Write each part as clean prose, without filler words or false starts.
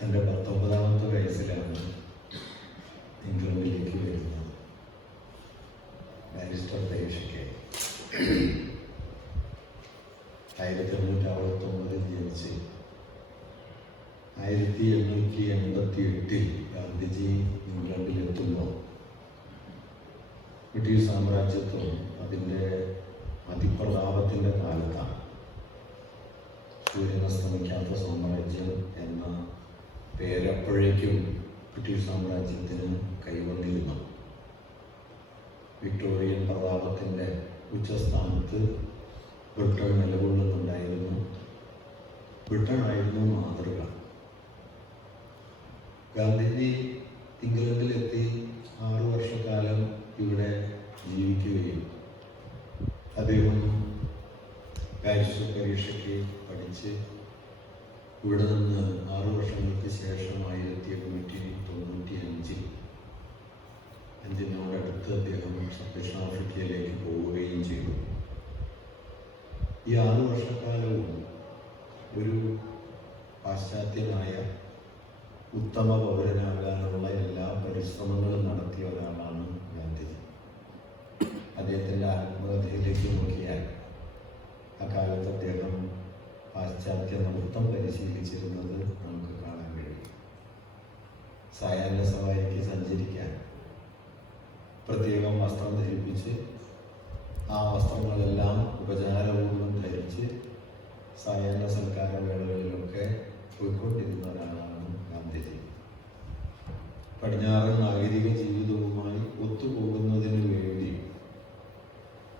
തൻ്റെ 19ാമത്തെ വയസ്സിലാണ് ഇംഗ്ലണ്ടിലേക്ക് വരുന്നത്. ബാരിസ്റ്റർ പരീക്ഷയ്ക്ക് 1869 ജനിച്ച് 1888 ഗാന്ധിജി ഇംഗ്ലണ്ടിലെത്തുമ്പോൾ ബ്രിട്ടീഷ് സാമ്രാജ്യത്വം അതിൻ്റെ അതിപ്രതാപത്തിൻ്റെ കാലത്താണ്. സൂര്യനസ്തമിക്കാത്ത സാമ്രാജ്യം എന്ന പേരപ്പോഴേക്കും ബ്രിട്ടീഷ് സാമ്രാജ്യത്തിന് കൈവന്നിരുന്നു. വിക്ടോറിയൻ പ്രതാപത്തിൻ്റെ ഉച്ചസ്ഥാനത്ത് ബ്രിട്ടൻ നിലകൊള്ളുന്നുണ്ടായിരുന്നു. ബ്രിട്ടനായിരുന്നു മാതൃക. ഗാന്ധിജി ഇംഗ്ലണ്ടിലെത്തി 6 വർഷക്കാലം ഇവിടെ ജീവിക്കുകയും അദ്ദേഹം ബാരിസ്റ്റർ പരീക്ഷയ്ക്ക് പഠിച്ച് ഇവിടെ നിന്ന് 6 വർഷങ്ങൾക്ക് ശേഷം 1895 അഞ്ചിനോടടുത്ത് അദ്ദേഹം ദക്ഷിണാഫ്രിക്കയിലേക്ക് പോവുകയും ചെയ്തു. ഈ 6 വർഷക്കാലവും ഒരു പാശ്ചാത്യനായ ഉത്തമ പൗരനാകാനുള്ള എല്ലാ പരിശ്രമങ്ങളും നടത്തിയ ഒരാളാണ് ഗാന്ധിജി. അദ്ദേഹത്തിൻ്റെ ആത്മകഥയിലേക്ക് നോക്കിയാൽ അക്കാലത്ത് അദ്ദേഹം പാശ്ചാത്യ നൃത്തം പരിശീലിച്ചിരുന്നത് നമുക്ക് കാണാൻ കഴിയും. സായാഹ്ന സവാരിക്ക് സഞ്ചരിക്കാൻ പ്രത്യേകം വസ്ത്രം ധരിപ്പിച്ച് ആ വസ്ത്രങ്ങളെല്ലാം ഉപചാരപൂർവ്വം ധരിച്ച് സായാഹ്ന സൽക്കാര വേളകളിലൊക്കെ പോയിക്കൊണ്ടിരുന്ന ഒരാളാണ് ഗാന്ധിജി. പടിഞ്ഞാറൻ നാഗരിക ജീവിതവുമായി ഒത്തുപോകുന്നതിന് വേണ്ടി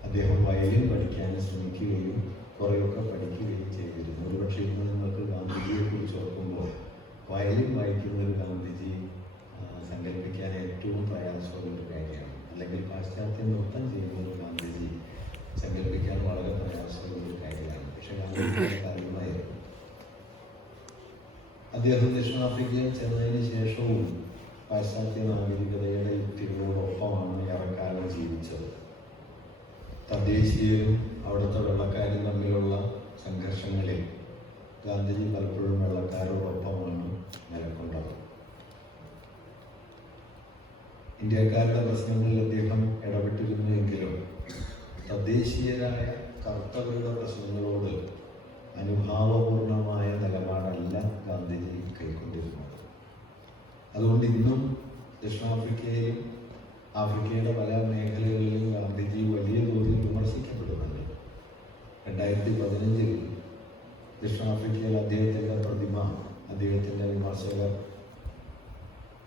അദ്ദേഹം വയലിൻ പഠിക്കാൻ ശ്രമിക്കുകയും കുറേയൊക്കെ പഠിക്കുകയും ചെയ്തിരുന്നു. ഒരുപക്ഷെ ഇന്ന് നിങ്ങൾക്ക് ഗാന്ധിജിയെ കുറിച്ച് ഓർക്കുമ്പോൾ വയലിൻ വായിക്കുന്ന ഒരു ഗാന്ധിജി സങ്കല്പിക്കാൻ ഏറ്റവും പ്രയാസമുള്ളൊരു കാര്യമാണ്. അല്ലെങ്കിൽ പാശ്ചാത്യ നൃത്തം ചെയ്യുന്ന ഒരു ഗാന്ധിജി സങ്കല്പിക്കാൻ വളരെ പ്രയാസമുള്ളൊരു കാര്യമാണ്. പക്ഷെ ഗാന്ധിജിയുടെ കാര്യമായിരുന്നു. അദ്ദേഹം ദക്ഷിണാഫ്രിക്കയിൽ ചെന്നതിന് ശേഷവും പാശ്ചാത്യ നാഗരികതയുടെ യുക്തികളോടൊപ്പമാണ് ഏറെക്കാലം ജീവിച്ചത്. തദ്ദേശീയരും അവിടുത്തെ വെള്ളക്കാരും തമ്മിലുള്ള സംഘർഷങ്ങളിൽ ഗാന്ധിജി പലപ്പോഴും വെള്ളക്കാരോടൊപ്പമാണ് നിലകൊണ്ടത്. ഇന്ത്യക്കാരുടെ പ്രശ്നങ്ങളിൽ അദ്ദേഹം ഇടപെട്ടിരുന്നുവെങ്കിലും തദ്ദേശീയരായ കർത്തവരുടെ പ്രശ്നങ്ങളോട് അനുഭാവപൂർണമായ നിലപാടല്ല ഗാന്ധിജി കൈക്കൊണ്ടിരുന്നത്. അതുകൊണ്ട് ഇന്നും ദക്ഷിണാഫ്രിക്കയിലും ആഫ്രിക്കയുടെ പല മേഖലകളിലും ഗാന്ധിജി വലിയ തോതിൽ വിമർശിക്കപ്പെടുന്നുണ്ട്. 2015 ദക്ഷിണാഫ്രിക്കയിൽ അദ്ദേഹത്തിൻ്റെ പ്രതിമ അദ്ദേഹത്തിൻ്റെ വിമർശകർ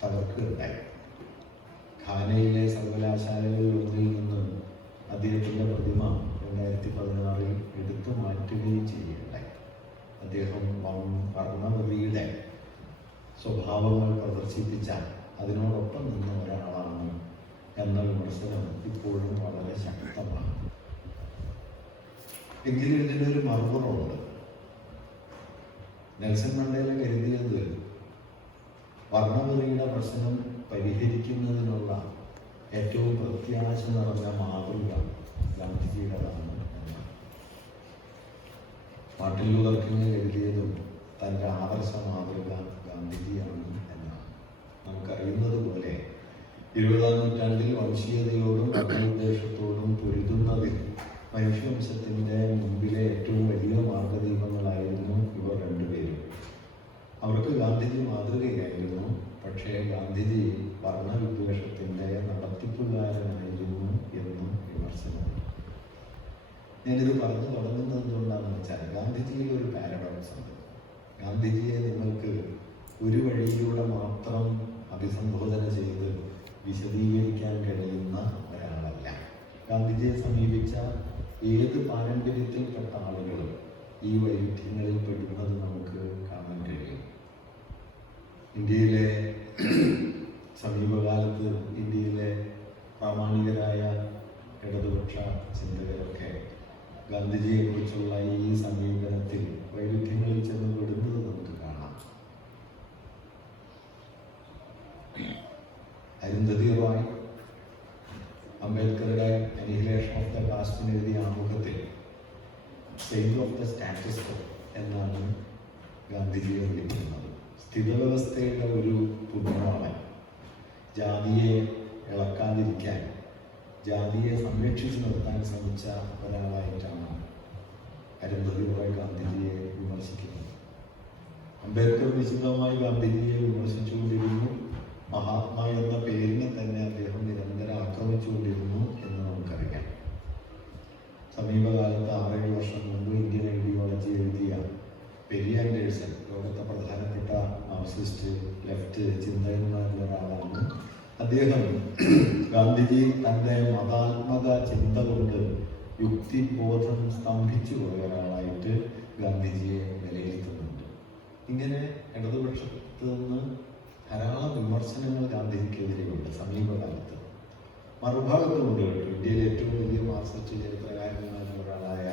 തകർക്കുകയുണ്ടായി. ഘാനയിലെ സർവകലാശാലകളിൽ ഒന്നിൽ നിന്ന് അദ്ദേഹത്തിൻ്റെ പ്രതിമ 2016 എടുത്തു മാറ്റുകയും ചെയ്യുകയുണ്ടായി. അദ്ദേഹം വർണ്ണവതിയുടെ സ്വഭാവങ്ങൾ പ്രദർശിപ്പിച്ചാൽ അതിനോടൊപ്പം നിന്ന ഒരാളാണ് എന്ന വിമർശനം ഇപ്പോഴും വളരെ ശക്തമാണ്. എങ്കിലും ഇതിനൊരു മറുപുറമുണ്ട്. നെൽസൺ മണ്ടേല കരുതിയത് വർണ്ണവെറിയുടെ പ്രശ്നം പരിഹരിക്കുന്നതിനുള്ള ഏറ്റവും പ്രത്യാശ നിറഞ്ഞ മാതൃക ഗാന്ധിജിയുടേതാണ് എന്നാണ്. മാർട്ടിൻ ലൂതർ കിങ് കരുതിയതും തൻ്റെ ആദർശ മാതൃക ഗാന്ധിജിയാണ് എന്നാണ്. നമുക്കറിയുന്നത് പോലെ 20ാം നൂറ്റാണ്ടിൽ വംശീയതയോടും അന്യോദ്ദേശത്തോടും പൊരുതുന്നതിൽ മനുഷ്യവംശത്തിൻ്റെ മുമ്പിലെ ഏറ്റവും വലിയ മാർഗദീപങ്ങളായിരുന്നു ഇവർ രണ്ടുപേരും. അവർക്ക് ഗാന്ധിജി മാതൃകയായിരുന്നു. പക്ഷേ ഗാന്ധിജി വർണ്ണവിദ്വേഷത്തിൻ്റെ നടത്തിപ്പുകാരനായിരുന്നു എന്നും വിമർശനമുണ്ട്. ഞാനിത് പറഞ്ഞു തുടങ്ങുന്നത് എന്തുകൊണ്ടാണെന്ന് വെച്ചാൽ ഗാന്ധിജിയിൽ ഒരു പാരഡോക്സ് ഉണ്ട്. ഗാന്ധിജിയെ നിങ്ങൾക്ക് ഒരു വഴിയിലൂടെ മാത്രം അഭിസംബോധന ചെയ്ത് വിശദീകരിക്കാൻ കഴിയുന്ന ഒരാളല്ല. ഗാന്ധിജിയെ സമീപിച്ച ഏത് പാരമ്പര്യത്തിൽപ്പെട്ട ആളുകളും ഈ വൈരുദ്ധ്യങ്ങളിൽ പെടുന്നത് നമുക്ക് കാണാൻ കഴിയും. ഇന്ത്യയിലെ സമീപകാലത്ത് ഇന്ത്യയിലെ പ്രാമാണികരായ ഇടതുപക്ഷ ചിന്തകരൊക്കെ ഗാന്ധിജിയെക്കുറിച്ചുള്ള ഈ സമീപനത്തിൽ വൈരുദ്ധ്യങ്ങളിൽ ചെന്ന് പെടുന്നത് നമുക്ക് കാണാം. അരുന്ധതി റോയ് അംബേദ്കറുടെ അനിഹിലേഷൻ ഓഫ് ദ കാസ്റ്റിന് എഴുതിയ ആമുഖത്തിൽ സെയിന്റ് ഓഫ് ദ സ്റ്റാറ്റസ് എന്നാണ് ഗാന്ധിജിയെ വിളിക്കുന്നത്. സ്ഥിതവ്യവസ്ഥയുടെ ഒരു പുണ്യമാണ്. ജാതിയെ ഇളക്കാതിരിക്കാൻ, ജാതിയെ സംരക്ഷിച്ചു നിർത്താൻ ശ്രമിച്ച ഒരാളായിട്ടാണ് അരുന്ധതി റോയ് ഗാന്ധിജിയെ വിമർശിക്കുന്നത്. അംബേദ്കർ നിശ്ചിതമായി ഗാന്ധിജിയെ വിമർശിച്ചുകൊണ്ടിരുന്നു. മഹാത്മാ എന്ന പേരിനെ തന്നെ അദ്ദേഹം നിരന്തരം ആക്രമിച്ചുകൊണ്ടിരുന്നു എന്ന് നമുക്കറിയാം. സമീപകാലത്ത് 6-7 വർഷം മുമ്പ് ഇന്ത്യൻ ഐഡിയോളജി എഴുതിയ പെരി ആൻഡേഴ്സൺ, ലോകത്തെ പ്രധാനപ്പെട്ട മാർക്സിസ്റ്റ് ലെഫ്റ്റ് ചിന്തകന്മാരിൽ ഒരാളാണ്. അദ്ദേഹം ഗാന്ധിജി തൻ്റെ മതാത്മക ചിന്ത കൊണ്ട് യുക്തിബോധം സ്തംഭിച്ചു പോയ ഒരാളായിട്ട് ഗാന്ധിജിയെ വിലയിരുത്തുന്നുണ്ട്. ഇങ്ങനെ ഇടതുപക്ഷത്ത് നിന്ന് ധാരാളം വിമർശനങ്ങൾ ഗാന്ധിജിക്കെതിരെയുണ്ട് സമീപകാലത്ത്. മറുഭാഗത്തുമുണ്ട് കേട്ടോ. ഇന്ത്യയിലെ ഏറ്റവും വലിയ മാർക്സിസ്റ്റ് ചരിത്രകാരനായ ഒരാളായ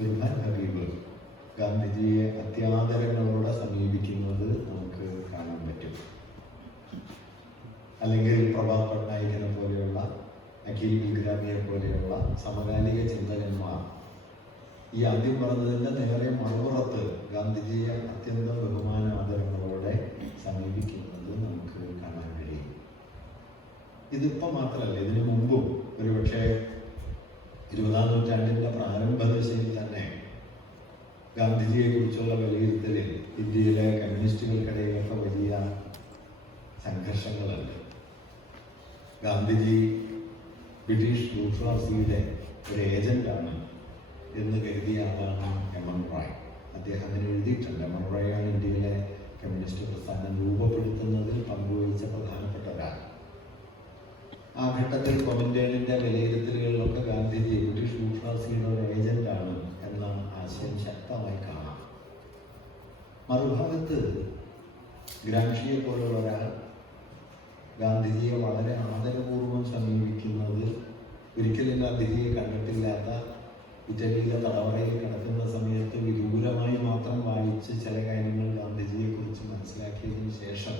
ഉർബാൻ ഹബീബ് ഗാന്ധിജിയെ അത്യാദരങ്ങളോടെ സമീപിക്കുന്നത് നമുക്ക് കാണാൻ പറ്റും. അല്ലെങ്കിൽ പ്രഭാത് പട്നായിക്കിനെ പോലെയുള്ള, അഖിൽ ബിൽഗ്രാമിയെ പോലെയുള്ള സമകാലിക ചിന്തകന്മാർ ഈ ആദ്യം പറഞ്ഞതിൻ്റെ നേരെ മറുപുറത്ത് ഗാന്ധിജിയെ അത്യന്തം ബഹുമാനാദരങ്ങളോടെ സമീപിക്കുന്നത് നമുക്ക് കാണാൻ കഴിയും. ഇതിപ്പോൾ മാത്രമല്ല, ഇതിനു മുമ്പും ഒരുപക്ഷെ 20-ാം നൂറ്റാണ്ടിൻ്റെ പ്രാരംഭദശയിൽ തന്നെ ഗാന്ധിജിയെ കുറിച്ചുള്ള വിലയിരുത്തലിൽ ഇന്ത്യയിലെ കമ്മ്യൂണിസ്റ്റുകൾക്കിടയിലൊക്കെ വലിയ സംഘർഷങ്ങളുണ്ട്. ഗാന്ധിജി ബ്രിട്ടീഷ് ബൂർഷ്വാസിയുടെ ഒരു ഏജന്റാണ് എന്ന് കരുതിയ ആളാണ് എമൻ റോയ്. അദ്ദേഹം അങ്ങനെ എഴുതിയിട്ടുണ്ട്. എമൻ റോയാണ് ഇന്ത്യയിലെ കമ്മ്യൂണിസ്റ്റ് പ്രസ്ഥാനം രൂപപ്പെടുത്തുന്നതിൽ പങ്കുവഹിച്ച പ്രധാനപ്പെട്ട ഒരാൾ. ആ ഘട്ടത്തിൽ കൊമന്റേണിൻ്റെ വിലയിരുത്തലുകളിലൊക്കെ ഗാന്ധിജി ബ്രിട്ടീഷ് ബൂർഷ്വാസിയുടെ ഒരു ഏജന്റാണ് എന്ന ആശയം ശക്തമായി കാണാം. മറുഭാഗത്ത് ഗ്രാംഷിയെ പോലുള്ള ഒരാൾ ഗാന്ധിജിയെ വളരെ ആദരപൂർവ്വം സമീപിക്കുന്നത് ഒരിക്കലും ഗാന്ധിജിയെ കണ്ടിട്ടില്ലാത്ത, ഇറ്റലിയിലെ തടവറയിൽ കിടക്കുന്ന സമയത്ത് വിദൂരമായി മാത്രം വായിച്ച് ചില കാര്യങ്ങൾ ഗാന്ധിജിയെക്കുറിച്ച് മനസ്സിലാക്കിയതിനു ശേഷം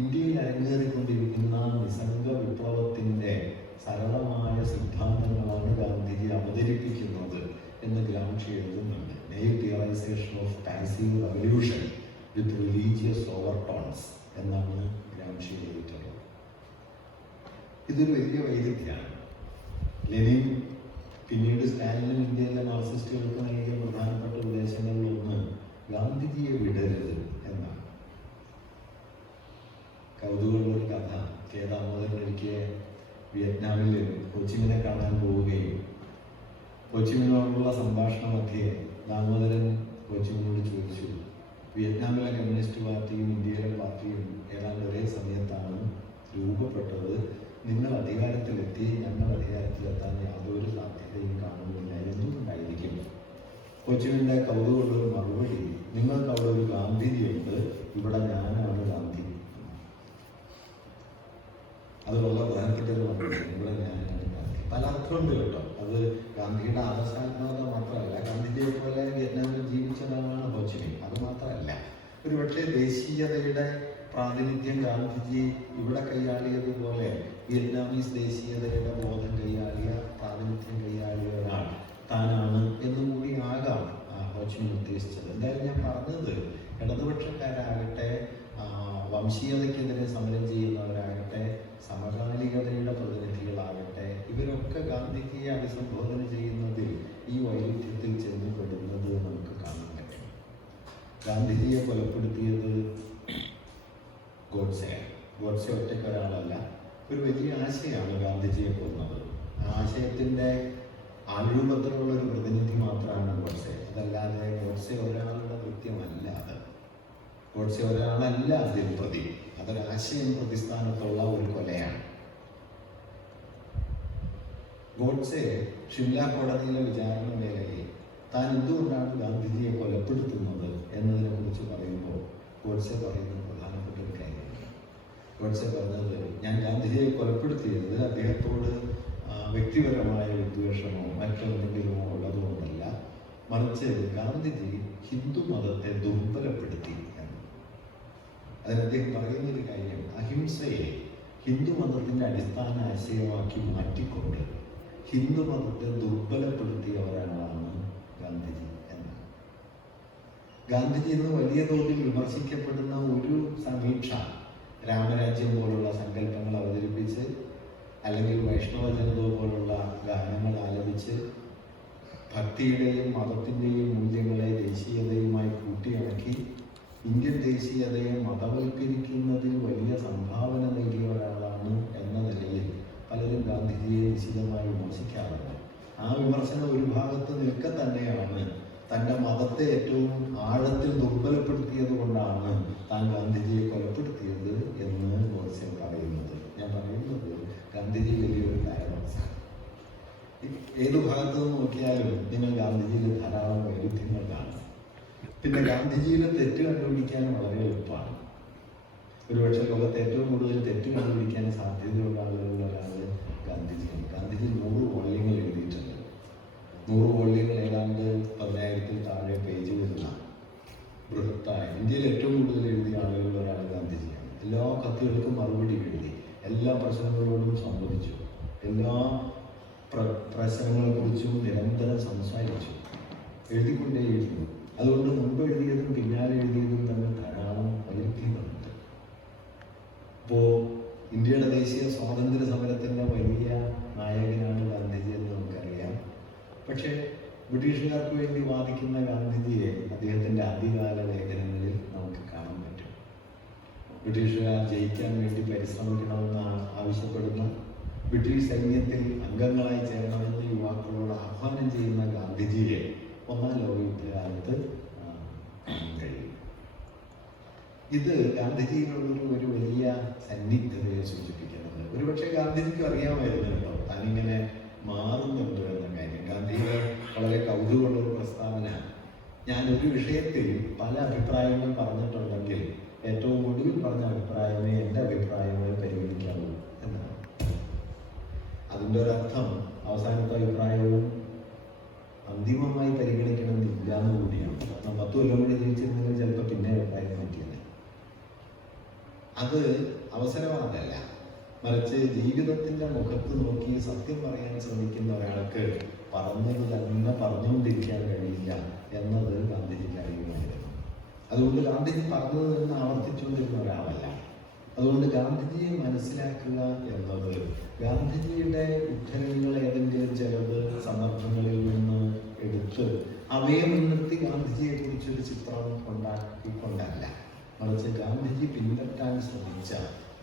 ഇന്ത്യയിൽ അരങ്ങേറിക്കൊണ്ടിരിക്കുന്ന നിസ്സംഗ വിപ്ലവത്തിൻ്റെ സരളമായ സിദ്ധാന്തങ്ങളാണ് ഗാന്ധിജി അവതരിപ്പിക്കുന്നത് എന്ന് ഗ്രാംഷി എഴുതുന്നുണ്ട്. നെയ് theorisation of passive revolution with religious overtones എന്നാണ് ഗ്രാംഷി എഴുതിയിട്ടുള്ളത്. ഇതൊരു വലിയ വൈരുദ്ധ്യമാണ്. ലെനിൻ പിന്നീട് സ്റ്റാലിനും ഇന്ത്യയിലെ മാർക്സിസ്റ്റുകൾക്ക് നൽകിയ പ്രധാനപ്പെട്ട ഉപദേശങ്ങളിലൊന്ന് ഗാന്ധിജിയെ വിടരുത് എന്നാണ്. കൗതുകമുള്ളൊരു കഥ. കെ ദാമോദരൻ ഒരിക്കൽ വിയറ്റ്നാമിൽ കൊച്ചിമിനെ കാണാൻ പോവുകയും കൊച്ചിമിനോടുള്ള സംഭാഷണ മധ്യേ ദാമോദരൻ കൊച്ചിമിനോട് ചോദിച്ചു, വിയറ്റ്നാമിലെ കമ്മ്യൂണിസ്റ്റ് പാർട്ടിയും ഇന്ത്യയിലെ പാർട്ടിയും ഏതാണ്ട് ഒരേ സമയത്താണ് രൂപപ്പെട്ടത്. നിങ്ങൾ അധികാരത്തിലെത്തി, ഞങ്ങൾ അധികാരത്തിലെത്താൻ യാതൊരു സാധ്യതയും കാണുന്നില്ല, എന്തുകൊണ്ടായിരിക്കും? കൊച്ചിമിൻ്റെ കൗതുകമുള്ളൊരു മറുപടി, നിങ്ങൾക്ക് അവിടെ ഒരു ഗാന്ധിജിയുണ്ട്, ഇവിടെ ഞാനാണ് ഗാന്ധി. അത് വളരെ പ്രധാനപ്പെട്ട ഒരു മറുപടി. ഇവിടെ ഞാനാണ് ഗാന്ധി. പല അർത്ഥമുണ്ട് കേട്ടോ. അത് ഗാന്ധിയുടെ ആദർശാത്മകത മാത്രമല്ല, ഗാന്ധിജിയെ പോലെ വിയറ്റ്നാമിൽ ജീവിച്ചതാണ് ഹോച്ചിമിൻ. അത് മാത്രമല്ല, ഒരു പക്ഷേ ദേശീയതയുടെ പ്രാതിനിധ്യം ഗാന്ധിജി ഇവിടെ കൈയാളിയതുപോലെ വിയറ്റ്നാമീസ് ദേശീയതയുടെ ബോധം കൈയാളിയ, പ്രാതിനിധ്യം കൈയാളിയ ഒരാൾ താനാണ് എന്നും കൂടി ആകാം ഹോച്ചിമിൻ ഉദ്ദേശിച്ചത്. എന്തായാലും ഞാൻ പറഞ്ഞത്, ഇടതുപക്ഷക്കാരാകട്ടെ, വംശീയതയ്ക്കെതിരെ സമരം ചെയ്യുന്നവരാകട്ടെ, സമകാലികതയുടെ പ്രതിനിധികളാകട്ടെ, ഇവരൊക്കെ ഗാന്ധിജിയെ അഭിസംബോധന ചെയ്യുന്നതിൽ ഈ വൈരുദ്ധ്യത്തിൽ ചെന്നുപെടുന്നത് നമുക്ക് കാണാൻ പറ്റും. ഗാന്ധിജിയെ കൊലപ്പെടുത്തിയത് ഗോഡ്സെയാണ്. ഗോഡ്സെ ഒറ്റയ്ക്കൊരാളല്ല, ഒരു വലിയ ആശയമാണ് ഗാന്ധിജിയെ കൊന്നത്. ആ ആശയത്തിൻ്റെ ആൾരൂപത്തിലുള്ള ഒരു പ്രതിനിധി മാത്രമാണ് ഗോഡ്സെ. അതല്ലാതെ ഗോഡ്സെ ഒരാളുടെ കൃത്യമല്ല. അത് ഗോഡ്സെ ഒരാളല്ല അതിൽ പ്രതി. അതൊരാശയം പ്രതിസ്ഥാനത്തുള്ള ഒരു കൊലയാണ്. ഗോഡ്സെ ഷിംല കോടതിയിലെ വിചാരണ വേളയിൽ താൻ എന്തുകൊണ്ടാണ് ഗാന്ധിജിയെ കൊലപ്പെടുത്തുന്നത് എന്നതിനെ കുറിച്ച് പറയുമ്പോൾ ഗോഡ്സെ പറയുന്ന പ്രധാനപ്പെട്ട ഒരു കാര്യമാണ്. ഗോഡ്സെ പറഞ്ഞത്, ഞാൻ ഗാന്ധിജിയെ കൊലപ്പെടുത്തിയത് അദ്ദേഹത്തോട് വ്യക്തിപരമായ വിദ്വേഷമോ മറ്റെന്തെങ്കിലുമോ ഉള്ളതുകൊണ്ടല്ല, മറിച്ച് ഗാന്ധിജി ഹിന്ദു മതത്തെ ദുർബലപ്പെടുത്തി എന്ന്. അതിന് അദ്ദേഹം പറയുന്നൊരു കാര്യം, അഹിംസയെ ഹിന്ദു മതത്തിൻ്റെ അടിസ്ഥാന ആശയമാക്കി മാറ്റിക്കൊണ്ട് ഹിന്ദു മതത്തെ ദുർബലപ്പെടുത്തിയ ഒരാളാണ് ഗാന്ധിജി എന്നാണ്. ഗാന്ധിജി ഇന്ന് വലിയ തോതിൽ വിമർശിക്കപ്പെടുന്ന ഒരു സമീക്ഷ രാമരാജ്യം പോലുള്ള സങ്കല്പങ്ങൾ അവതരിപ്പിച്ച് അല്ലെങ്കിൽ വൈഷ്ണവ ജനതോ പോലുള്ള ഗാനങ്ങൾ ആലപിച്ച് ഭക്തിയുടെയും മതത്തിൻ്റെയും മൂല്യങ്ങളെ ദേശീയതയുമായി കൂട്ടിയിണക്കി ഇന്ത്യൻ ദേശീയതയെ മതവൽക്കരിക്കുന്നതിൽ വലിയ സംഭാവന നൽകിയ ഒരാളാണ് എന്ന നിലയിൽ പലരും ഗാന്ധിജിയെ നിശിതമായി വിമർശിക്കാറുണ്ട്. ആ വിമർശനം ഒരു ഭാഗത്ത് നിൽക്കെ തന്നെയാണ് തൻ്റെ മതത്തെ ഏറ്റവും ആഴത്തിൽ ദുർബലപ്പെടുത്തിയത് കൊണ്ടാണ് താൻ ഗാന്ധിജിയെ കൊലപ്പെടുത്തിയത് എന്ന് ഗോഡ്സെ പറയുന്നത്. ഞാൻ പറയുന്നത് ഗാന്ധിജി വലിയൊരു പാരഡോക്സാണ്. ഏതു ഭാഗത്തു നിന്ന് നോക്കിയാലും നിങ്ങൾ ഗാന്ധിജിയിൽ ധാരാളം വൈരുദ്ധ്യങ്ങൾ കാണും. പിന്നെ ഗാന്ധിജിയിലെ തെറ്റ് കണ്ടുപിടിക്കാൻ വളരെ എളുപ്പമാണ്. ഒരുപക്ഷെ ലോകത്ത് ഏറ്റവും കൂടുതൽ തെറ്റ് കണ്ടുപിടിക്കാൻ സാധ്യതയുള്ള ആളുകളുള്ള ഒരാൾ ഗാന്ധിജിയാണ്. ഗാന്ധിജി 100 വോള്യങ്ങൾ എഴുതിയിട്ടുണ്ട്. 100 വോള്യങ്ങൾ ഏതാണ്ട് 10,000-ൽ താഴെ പേജ് വരുന്ന ബൃഹത്തായ, ഇന്ത്യയിൽ ഏറ്റവും കൂടുതൽ എഴുതിയ ആളുകളിൽ ഒരാൾ ഗാന്ധിജിയാണ്. എല്ലാ കത്തുകൾക്കും മറുപടി എഴുതി, എല്ലാ പ്രശ്നങ്ങളോടും സംവദിച്ചു, എല്ലാ പ്രശ്നങ്ങളെക്കുറിച്ചും നിരന്തരം സംസാരിച്ചു, എഴുതിക്കൊണ്ടേയിരുന്നു. അതുകൊണ്ട് മുമ്പ് എഴുതിയതും പിന്നാലെ എഴുതിയതും തമ്മിൽ ധാരാളം വൈരുദ്ധ്യങ്ങളുണ്ട്. ഇപ്പോൾ ഇന്ത്യയുടെ ദേശീയ സ്വാതന്ത്ര്യ സമരത്തിൻ്റെ വലിയ നായകനാണ് ഗാന്ധിജി എന്ന് നമുക്കറിയാം. പക്ഷേ ബ്രിട്ടീഷുകാർക്ക് വേണ്ടി വാദിക്കുന്ന ഗാന്ധിജിയെ അദ്ദേഹത്തിൻ്റെ ആദ്യകാല ലേഖനങ്ങളിൽ നമുക്ക് കാണാൻ പറ്റും. ബ്രിട്ടീഷുകാർ ജയിക്കാൻ വേണ്ടി പരിശ്രമിക്കണമെന്ന് ആവശ്യപ്പെടുന്ന, ബ്രിട്ടീഷ് സൈന്യത്തിൽ അംഗങ്ങളായി ചേരണമെന്ന് യുവാക്കളോട് ആഹ്വാനം ചെയ്യുന്ന ഗാന്ധിജിയെ 1-ാം ലോകയുദ്ധകാലത്ത് കാണാൻ കഴിയും. ഇത് ഗാന്ധിജിയിലുള്ളൊരു ഒരു വലിയ സന്നിഗ്ധതയെ സൂചിപ്പിക്കുന്നത്. ഒരുപക്ഷെ ഗാന്ധിജിക്ക് അറിയാമായിരുന്നു കേട്ടോ താനിങ്ങനെ മാറുന്നുണ്ട് എന്ന കാര്യം. ഗാന്ധിയുടെ വളരെ കൗതുകമുള്ളൊരു പ്രസ്താവന, ഞാനൊരു വിഷയത്തിൽ പല അഭിപ്രായങ്ങളും പറഞ്ഞിട്ടുണ്ടെങ്കിൽ ഏറ്റവും ഒടുവിൽ പറഞ്ഞ അഭിപ്രായമേ എൻ്റെ അഭിപ്രായമായി പരിഗണിക്കാവൂ എന്നാണ്. അതിൻ്റെ ഒരർത്ഥം അവസാനത്തെ അഭിപ്രായവും അന്തിമമായി പരിഗണിക്കണമെന്നില്ല എന്ന് കൂടിയാണ്. 10 കൊല്ലം കൂടി ജീവിച്ചിരുന്നെങ്കിൽ ചിലപ്പോൾ പിന്നെ അഭിപ്രായം മാറ്റിയത്. അത് അവസരവാദമല്ല, മറിച്ച് ജീവിതത്തിൻ്റെ മുഖത്ത് നോക്കി സത്യം പറയാൻ ശ്രമിക്കുന്ന ഒരാൾക്ക് പറഞ്ഞത് തന്നെ പറഞ്ഞുകൊണ്ടിരിക്കാൻ കഴിയില്ല എന്നത് ഗാന്ധിജിക്ക് അറിയുമായിരുന്നു. അതുകൊണ്ട് ഗാന്ധിജി പറഞ്ഞത് തന്നെ ആവർത്തിച്ചുകൊണ്ടിരുന്ന ഒരാളല്ല. അതുകൊണ്ട് ഗാന്ധിജിയെ മനസ്സിലാക്കുക എന്നത് ഗാന്ധിജിയുടെ ഉദ്ധരണികൾ ഏതെങ്കിലും ചിലത് സന്ദർഭങ്ങളിൽ നിന്ന് എടുത്ത് അവയെ മുൻനിർത്തി ഗാന്ധിജിയെ കുറിച്ചൊരു ചിത്രം ഉണ്ടാക്കിക്കൊണ്ടല്ല, മറിച്ച് ഗാന്ധിജി പിൻപറ്റാൻ ശ്രമിച്ച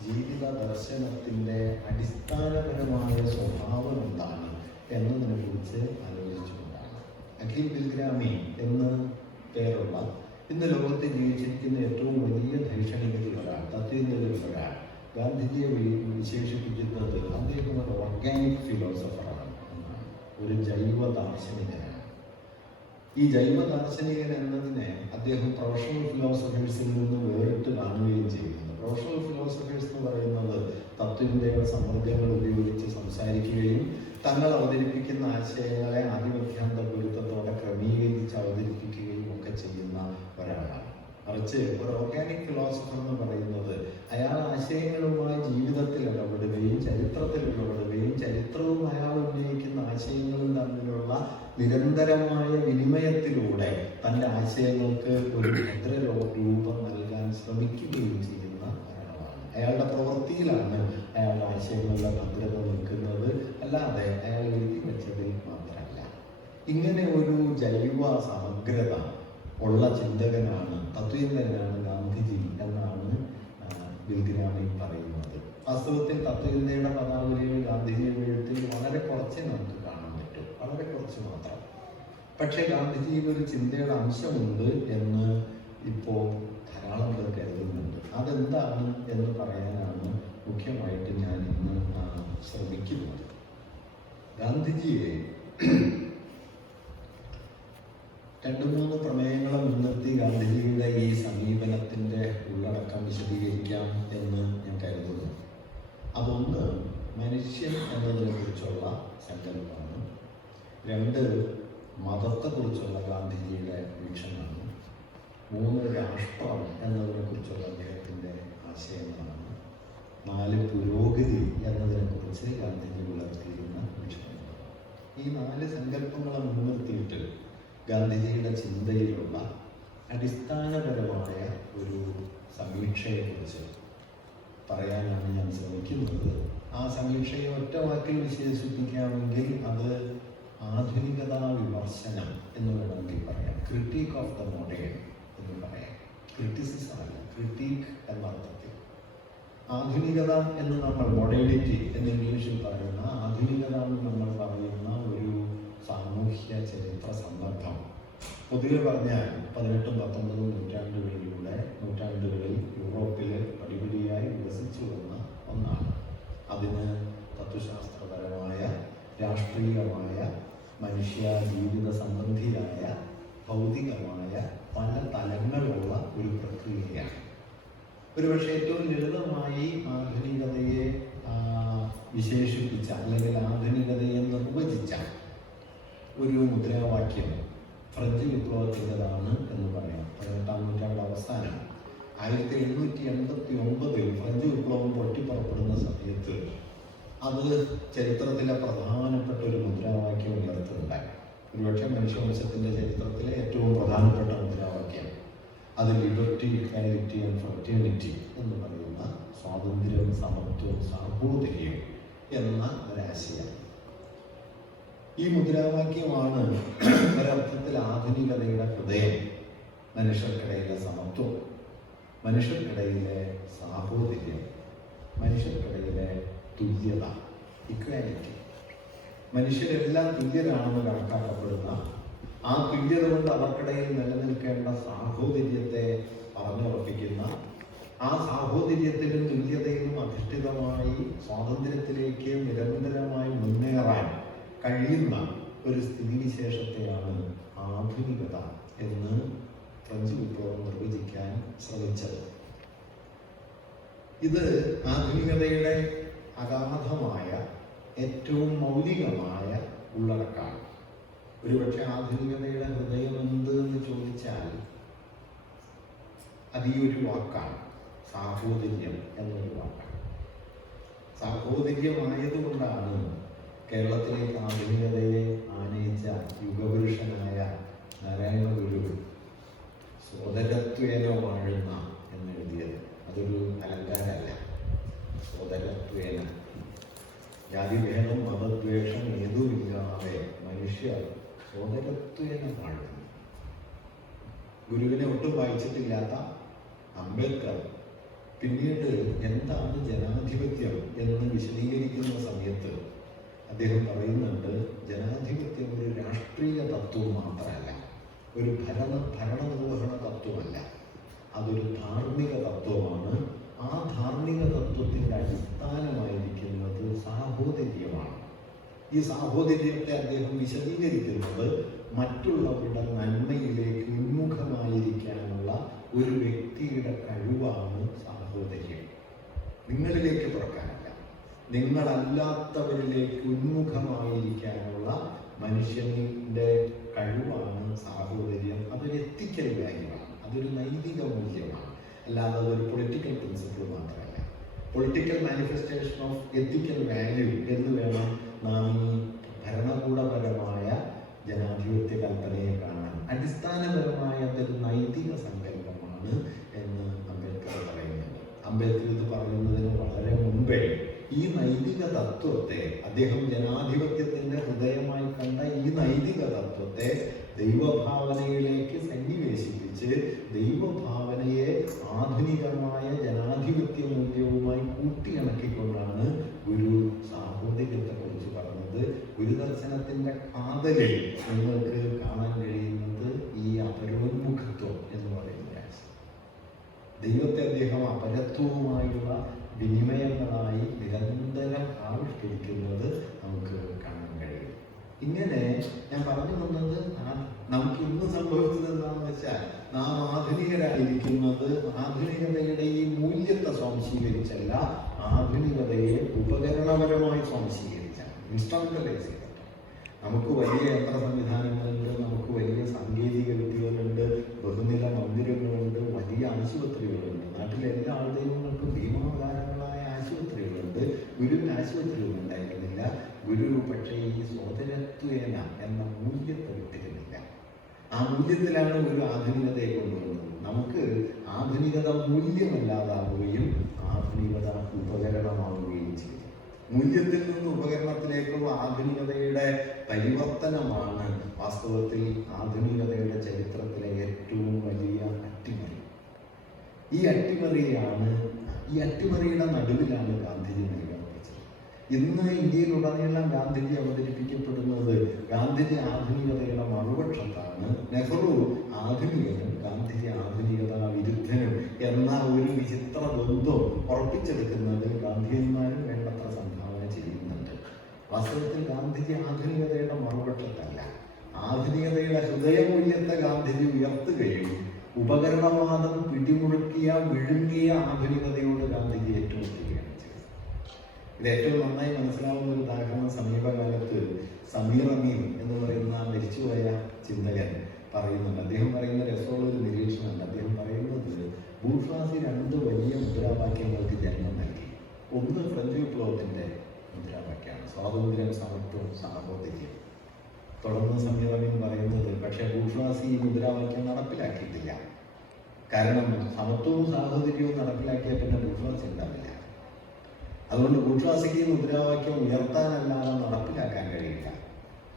ജീവിത ദർശനത്തിൻ്റെ അടിസ്ഥാനപരമായ സ്വഭാവം എന്താണ് എന്നതിനെ കുറിച്ച് ആലോചിച്ചുകൊണ്ടാണ്. അഖിൽ ബിൽഗ്രാമി എന്ന് പേരുള്ള ഇന്ന് ലോകത്ത് ജീവിച്ചിരിക്കുന്ന ഏറ്റവും വലിയ ധൈഷണികരിൽ ഒരാൾ, തത്വചിന്തകരിൽ ഒരാൾ ഗാന്ധിജിയെ വിശേഷിപ്പിക്കുന്നത് അദ്ദേഹം ഒരു ഓർഗാനിക് ഫിലോസഫറാണ് എന്നാണ്, ഒരു ജൈവ ദാർശനികനാണ്. ഈ ജൈവ ദാർശനികൻ എന്നതിനെ അദ്ദേഹം പ്രൊഫഷണൽ ഫിലോസഫേഴ്സിൽ നിന്ന് വേറിട്ട് കാണുകയും ചെയ്യുന്നു. പ്രൊഫഷണൽ ഫിലോസഫേഴ്സ് എന്ന് പറയുന്നത് തത്വചിന്തയുടെ സമ്മർദ്ദങ്ങൾ ഉപയോഗിച്ച് സംസാരിക്കുകയും തങ്ങൾ അവതരിപ്പിക്കുന്ന ആശയങ്ങളെ ആധിപത്യാന്ത പൊരുത്തത്തോടെ ക്രമീകരിച്ച് അവതരിപ്പിക്കുകയും ഒക്കെ ചെയ്യുന്ന ഒരാളാണ്. മറിച്ച് ഒരു ഓർഗാനിക് ഫിലോസഫർ എന്ന് പറയുന്നത് അയാൾ ആശയങ്ങളുമായി ജീവിതത്തിൽ ഇടപെടുകയും ചരിത്രത്തിൽ ഇടപെടുകയും ചരിത്രവും അയാൾ ഉന്നയിക്കുന്ന ആശയങ്ങളും തമ്മിലുള്ള നിരന്തരമായ വിനിമയത്തിലൂടെ തൻ്റെ ആശയങ്ങൾക്ക് ഒരു ഭദ്രരൂപം നൽകാൻ ശ്രമിക്കുകയും ചെയ്യുന്ന ഒരാളാണ്. അയാളുടെ പ്രവൃത്തിയിലാണ് അയാളുടെ ആശയങ്ങളുടെ ഭദ്രത നിൽക്കുന്നത്, അല്ലാതെ അയാൾ എഴുതി വെച്ചതിൽ മാത്രമല്ല. ഇങ്ങനെ ഒരു ജൈവ സമഗ്രത ഉള്ള ചിന്തകനാണ്, തത്വചിന്തകനാണ് ഗാന്ധിജി എന്നാണ് ബിൽഗ്രാമി പറയുന്നത്. വാസ്തവത്തിൽ തത്വചിന്തയുടെ പദാവലിയിൽ ഗാന്ധിജിയുടെ എഴുത്തിൽ വളരെ കുറച്ച് നമുക്ക് കാണാൻ പറ്റും, വളരെ കുറച്ച് മാത്രം. പക്ഷേ ഗാന്ധിജിയിൽ ഒരു ചിന്തയുടെ അംശമുണ്ട് എന്ന് ഇപ്പോൾ ധാരാളം പേർ കരുതുന്നുണ്ട്. അതെന്താണ് എന്ന് പറയാനാണ് മുഖ്യമായിട്ട് ഞാൻ ഇന്ന് ശ്രമിക്കുന്നത്. ഗാന്ധിജിയെ 2-3 പ്രമേയങ്ങളെ മുൻനിർത്തി ഗാന്ധിജിയുടെ ഈ സമീപനത്തിൻ്റെ ഉള്ളടക്കം വിശദീകരിക്കാം എന്ന് ഞാൻ കരുതുന്നു. അതൊന്ന് മനുഷ്യൻ എന്നതിനെ കുറിച്ചുള്ള സങ്കല്പമാണ്. 2 മതത്തെക്കുറിച്ചുള്ള ഗാന്ധിജിയുടെ വീക്ഷണമാണ്. 3 രാഷ്ട്രം എന്നതിനെ കുറിച്ചുള്ള അദ്ദേഹത്തിൻ്റെ ആശയങ്ങളാണ്. 4 പുരോഗതി എന്നതിനെ കുറിച്ച് ഗാന്ധിജി വളർത്തിയിരുന്ന വീക്ഷണങ്ങൾ. ഈ 4 സങ്കല്പങ്ങളെ മുൻനിർത്തിയിട്ട് ഗാന്ധിജിയുടെ ചിന്തയിലുള്ള അടിസ്ഥാനപരമായ ഒരു സമീക്ഷയെക്കുറിച്ച് പറയാനാണ് ഞാൻ ശ്രമിക്കുന്നത്. ആ സമീക്ഷയെ ഒറ്റ വാക്കിൽ വിശേഷിപ്പിക്കാമെങ്കിൽ അത് ആധുനികതാ വിമർശനം എന്ന് വേണമെങ്കിൽ പറയാം. ക്രിട്ടിക് ഓഫ് ദ മോഡേൺ എന്ന് പറയാം. ക്രിറ്റിസിസം അല്ല, ക്രിട്ടിക് എന്ന അർത്ഥത്തിൽ. ആധുനികത എന്ന് നമ്മൾ മോഡേണിറ്റി എന്ന് ഇംഗ്ലീഷിൽ പറയുന്ന ആധുനികത എന്ന് നമ്മൾ പറയുന്ന ഒരു സാമൂഹ്യ ചരിത്ര സന്ദർഭം പൊതുവെ പറഞ്ഞാൽ 18ഉം 19ഉം നൂറ്റാണ്ടുകളിൽ യൂറോപ്പിൽ പടിപടിയായി വികസിച്ചു വന്ന ഒന്നാണ്. അതിന് തത്വശാസ്ത്രപരമായ, രാഷ്ട്രീയമായ, മനുഷ്യ ജീവിത സംബന്ധിയായ, ഭൗതികമായ പല തലങ്ങളുള്ള ഒരു പ്രക്രിയയാണ്. ഒരുപക്ഷെ ഏറ്റവും ലളിതമായി ആധുനികതയെ വിശേഷിപ്പിച്ച അല്ലെങ്കിൽ ആധുനികതയെ നിർവചിച്ച ഒരു മുദ്രാവാക്യം ഫ്രഞ്ച് വിപ്ലവത്തിൻ്റെതാണ് എന്ന് പറയാം. 18ാം നൂറ്റാണ്ട് അവസാനം 1789 ഫ്രഞ്ച് വിപ്ലവം പൊട്ടിപ്പുറപ്പെടുന്ന സമയത്ത് അത് ചരിത്രത്തിലെ പ്രധാനപ്പെട്ട ഒരു മുദ്രാവാക്യം ഉയർത്തുന്നുണ്ടായി. ഒരുപക്ഷെ മനുഷ്യവംശത്തിൻ്റെ ചരിത്രത്തിലെ ഏറ്റവും പ്രധാനപ്പെട്ട മുദ്രാവാക്യം അത് ലിബർട്ടി, ഇക്വാലിറ്റി ആൻഡ് ഫ്രറ്റേണിറ്റി എന്ന് പറയുന്ന സ്വാതന്ത്ര്യവും സമത്വവും സാഹോദര്യവും എന്ന ഒരാശയം. ഈ മുദ്രാവാക്യമാണ് ഒരർത്ഥത്തിൽ ആധുനികതയുടെ ഹൃദയം. മനുഷ്യർക്കിടയിലെ സമത്വം, മനുഷ്യർക്കിടയിലെ സാഹോദര്യം, മനുഷ്യർക്കിടയിലെ തുല്യത, ഇക്വാലിറ്റി. മനുഷ്യരെല്ലാം തുല്യരാണെന്ന് കണക്കാക്കപ്പെടുന്ന ആ തുല്യത കൊണ്ട് അവർക്കിടയിൽ നിലനിൽക്കേണ്ട സാഹോദര്യത്തെ പറഞ്ഞുറപ്പിക്കുന്ന, ആ സാഹോദര്യത്തിലും തുല്യതയിലും അധിഷ്ഠിതമായി സ്വാതന്ത്ര്യത്തിലേക്ക് നിരന്തരമായി മുന്നേറാൻ കഴിയുന്ന ഒരു സ്ഥിതിവിശേഷത്തെയാണ് ആധുനികത എന്ന് ഫ്രഞ്ച് വിപ്ലവം നിർവചിക്കാൻ ശ്രമിച്ചത്. ഇത് ആധുനികതയുടെ അഗാധമായ ഏറ്റവും മൗലികമായ ഉള്ളടക്കമാണ്. ഒരുപക്ഷെ ആധുനികതയുടെ ഹൃദയം എന്ത് എന്ന് ചോദിച്ചാൽ അത് ഈ ഒരു വാക്കാണ്, സാഹോദര്യം എന്നൊരു വാക്കാണ്. സാഹോദര്യമായതുകൊണ്ടാണ് കേരളത്തിലേക്ക് ആധുനികതയെ ആനയിച്ച യുഗപുരുഷനായ നാരായണ ഗുരു സോദരത്വേന വാഴുന്ന എന്നെഴുതിയത്. അതൊരു അലങ്കാരമല്ല. സോദരത്വേന, ജാതിഭേദം മതദ്വേഷം ഏതുമില്ലാതെ മനുഷ്യർ സോദരത്വേന വാഴുന്നു. ഗുരുവിനെ ഒട്ടും വായിച്ചിട്ടില്ലാത്ത അംബേദ്കർ പിന്നീട് എന്താണ് ജനാധിപത്യം എന്ന് വിശദീകരിക്കുന്ന സമയത്ത് അദ്ദേഹം പറയുന്നുണ്ട്, ജനാധിപത്യം ഒരു രാഷ്ട്രീയ തത്വം മാത്രമല്ല, ഒരു ഭരണനിർവഹണ തത്വമല്ല, അതൊരു ധാർമ്മിക തത്വമാണ്. ആ ധാർമ്മിക തത്വത്തിൻ്റെ അടിസ്ഥാനമായിരിക്കുന്നത് സാഹോദര്യമാണ്. ഈ സാഹോദര്യത്തെ അദ്ദേഹം വിശദീകരിക്കുന്നത് മറ്റുള്ളവരുടെ നന്മയിലേക്ക് ഉന്മുഖമായിരിക്കാനുള്ള ഒരു വ്യക്തിയുടെ കഴിവാണ് സാഹോദര്യം. നിങ്ങളിലേക്ക് തുറക്കാനല്ല, നിങ്ങളല്ലാത്തവരിലേക്ക് ഉന്മുഖമായിരിക്കാനുള്ള മനുഷ്യൻ്റെ കഴിവാണ് സാഹോദര്യം. അതൊരു എത്തിക്കൽ വാല്യൂവാണ്, അതൊരു നൈതിക മൂല്യമാണ്, അല്ലാതെ അതൊരു പൊളിറ്റിക്കൽ പ്രിൻസിപ്പിൾ മാത്രമല്ല. Political manifestation of ethical value എന്ന് വേണം നാം ഈ ഭരണകൂടപരമായ ജനാധിപത്യ കൽപ്പനയെ കാണാൻ. അടിസ്ഥാനപരമായ അതൊരു നൈതിക സങ്കല്പമാണ് എന്ന് അംബേദ്കർ പറയുന്നുണ്ട്. അംബേദ്കർ ഇത് പറയുന്നതിന് വളരെ മുമ്പേ ഈ നൈതിക തത്വത്തെ അദ്ദേഹം ജനാധിപത്യത്തിൻ്റെ ഹൃദയമായി കണ്ട ഈ നൈതിക തത്വത്തെ ദൈവഭാവനയിലേക്ക് സന്നിവേശിപ്പിച്ച് ദൈവഭാവനയെ ആധുനികമായ ജനാധിപത്യ മൂല്യവുമായി കൂട്ടിയിണക്കിക്കൊണ്ടാണ് ഗുരു സാഹോദര്യത്തെക്കുറിച്ച് പറഞ്ഞത്. ഗുരുദർശനത്തിൻ്റെ കാതലിൽ നിങ്ങൾക്ക് കാണാൻ കഴിയുന്നത് ഈ അപരോന്മുഖത്വം എന്ന് പറയുന്ന ആശയം. ദൈവത്തെ അദ്ദേഹം അപരത്വവുമായുള്ള വിനിമയങ്ങളായി നിരന്തരം ആവിഷ്കരിക്കുന്നത് നമുക്ക് കാണാൻ കഴിയും. ഇങ്ങനെ ഞാൻ പറഞ്ഞു വന്നത് നമുക്ക് ഇന്ന് സംഭവിച്ചത് എന്താണെന്ന് വെച്ചാൽ നാം ആധുനികരായിരിക്കുന്നത് ആധുനികതയുടെ ഈ മൂല്യത്തെ സ്വാംശീകരിച്ചല്ല, ആധുനികതയെ ഉപകരണപരമായി സ്വാംശീകരിച്ചാണ്, ഇൻസ്ട്രുമെന്റലൈസ് ചെയ്തിട്ട്. നമുക്ക് വലിയ യന്ത്ര സംവിധാനങ്ങളുണ്ട്, നമുക്ക് വലിയ സാങ്കേതിക വിദ്യകളുണ്ട്, ബഹുനില മന്ദിരങ്ങളുണ്ട്, വലിയ ആശുപത്രികളുണ്ട്. നാട്ടിലെ എല്ലാ ആളുകൾക്കും ഭീമാകാരങ്ങളായ ആശുപത്രികളുണ്ട്. ഗുരുവിന് ആശുപത്രികൾ ഉണ്ടായിരുന്നില്ല. ഗുരു പക്ഷേ ഈ സോദരത്വേന എന്ന മൂല്യത്തെ വിട്ടിരുന്നില്ല. ആ മൂല്യത്തിലാണ് ഒരു ആധുനികതയെ കൊണ്ടുവന്നത്. നമുക്ക് ആധുനികത മൂല്യമല്ലാതാവുകയും ആധുനികത ഉപകരണമാവുകയും ചെയ്തു. മൂല്യത്തിൽ നിന്ന് ഉപകരണത്തിലേക്കുള്ള ആധുനികതയുടെ പരിവർത്തനമാണ് വാസ്തവത്തിൽ ആധുനികതയുടെ ചരിത്രത്തിലെ ഏറ്റവും വലിയ അട്ടിമറി. ഈ അട്ടിമറിയുടെ നടുവിലാണ് ഗാന്ധിജി നിലയുറപ്പിച്ചത്. ഇന്ന് ഇന്ത്യയിലുടനീളം ഗാന്ധിജി അവതരിപ്പിക്കപ്പെടുന്നത് ഗാന്ധിജി ആധുനികതയുടെ മറുപക്ഷത്താണ്. നെഹ്റു ആധുനികനും ഗാന്ധിജി ആധുനികത വിരുദ്ധനും എന്ന ഒരു വിചിത്ര ദ്വന്ദ്വം ഉറപ്പിച്ചെടുക്കുന്നത് ഗാന്ധിയന്മാരും വേണ്ടത്ര സംഭാവന ചെയ്യുന്നുണ്ട്. വാസ്തവത്തിൽ ഗാന്ധിജി ആധുനികതയുടെ മറുപക്ഷത്തല്ല. ആധുനികതയുടെ ഹൃദയമൂല്യത്തെ ഗാന്ധിജി ഉയർത്തുകയും ഉപകരണവാദം പിടിമുറുക്കിയ വിഴുങ്ങിയ ആധുനികതയോട് ഗാന്ധിജി ഏറ്റുമുട്ടുകയാണ് ചെയ്തത്. ഇത് ഏറ്റവും നന്നായി മനസ്സിലാവുന്ന ഒരു ഉദാഹരണം സമീപകാലത്ത് സമീർ അമീൻ എന്ന് പറയുന്ന മരിച്ചുപോയ ചിന്തകൻ പറയുന്നുണ്ട്. അദ്ദേഹം പറയുന്ന രസമുള്ള ഒരു നിരീക്ഷണമുണ്ട്. അദ്ദേഹം പറയുന്നത് ബൂർഷ്വാസി 2 വലിയ മുദ്രാവാക്യങ്ങൾക്ക് ജന്മം നൽകി. ഒന്ന് ഫ്രഞ്ച് വിപ്ലവത്തിൻ്റെ മുദ്രാവാക്യമാണ്, സ്വാതന്ത്ര്യം, സമത്വം, സാഹോദര്യം. തുടർന്ന് സമീർ അമീൻ പറയുന്നത് പക്ഷേ ബൂർഷ്വാസി ഈ മുദ്രാവാക്യം നടപ്പിലാക്കിയിട്ടില്ല. കാരണം സമത്വവും സാഹോദര്യവും നടപ്പിലാക്കിയ പിന്നെ ബൂർഷ്വാസി ഉണ്ടാവില്ല. അതുകൊണ്ട് ബൂർഷ്വാസിക്ക് ഈ മുദ്രാവാക്യം ഉയർത്താനല്ലാതെ നടപ്പിലാക്കാൻ കഴിയില്ല.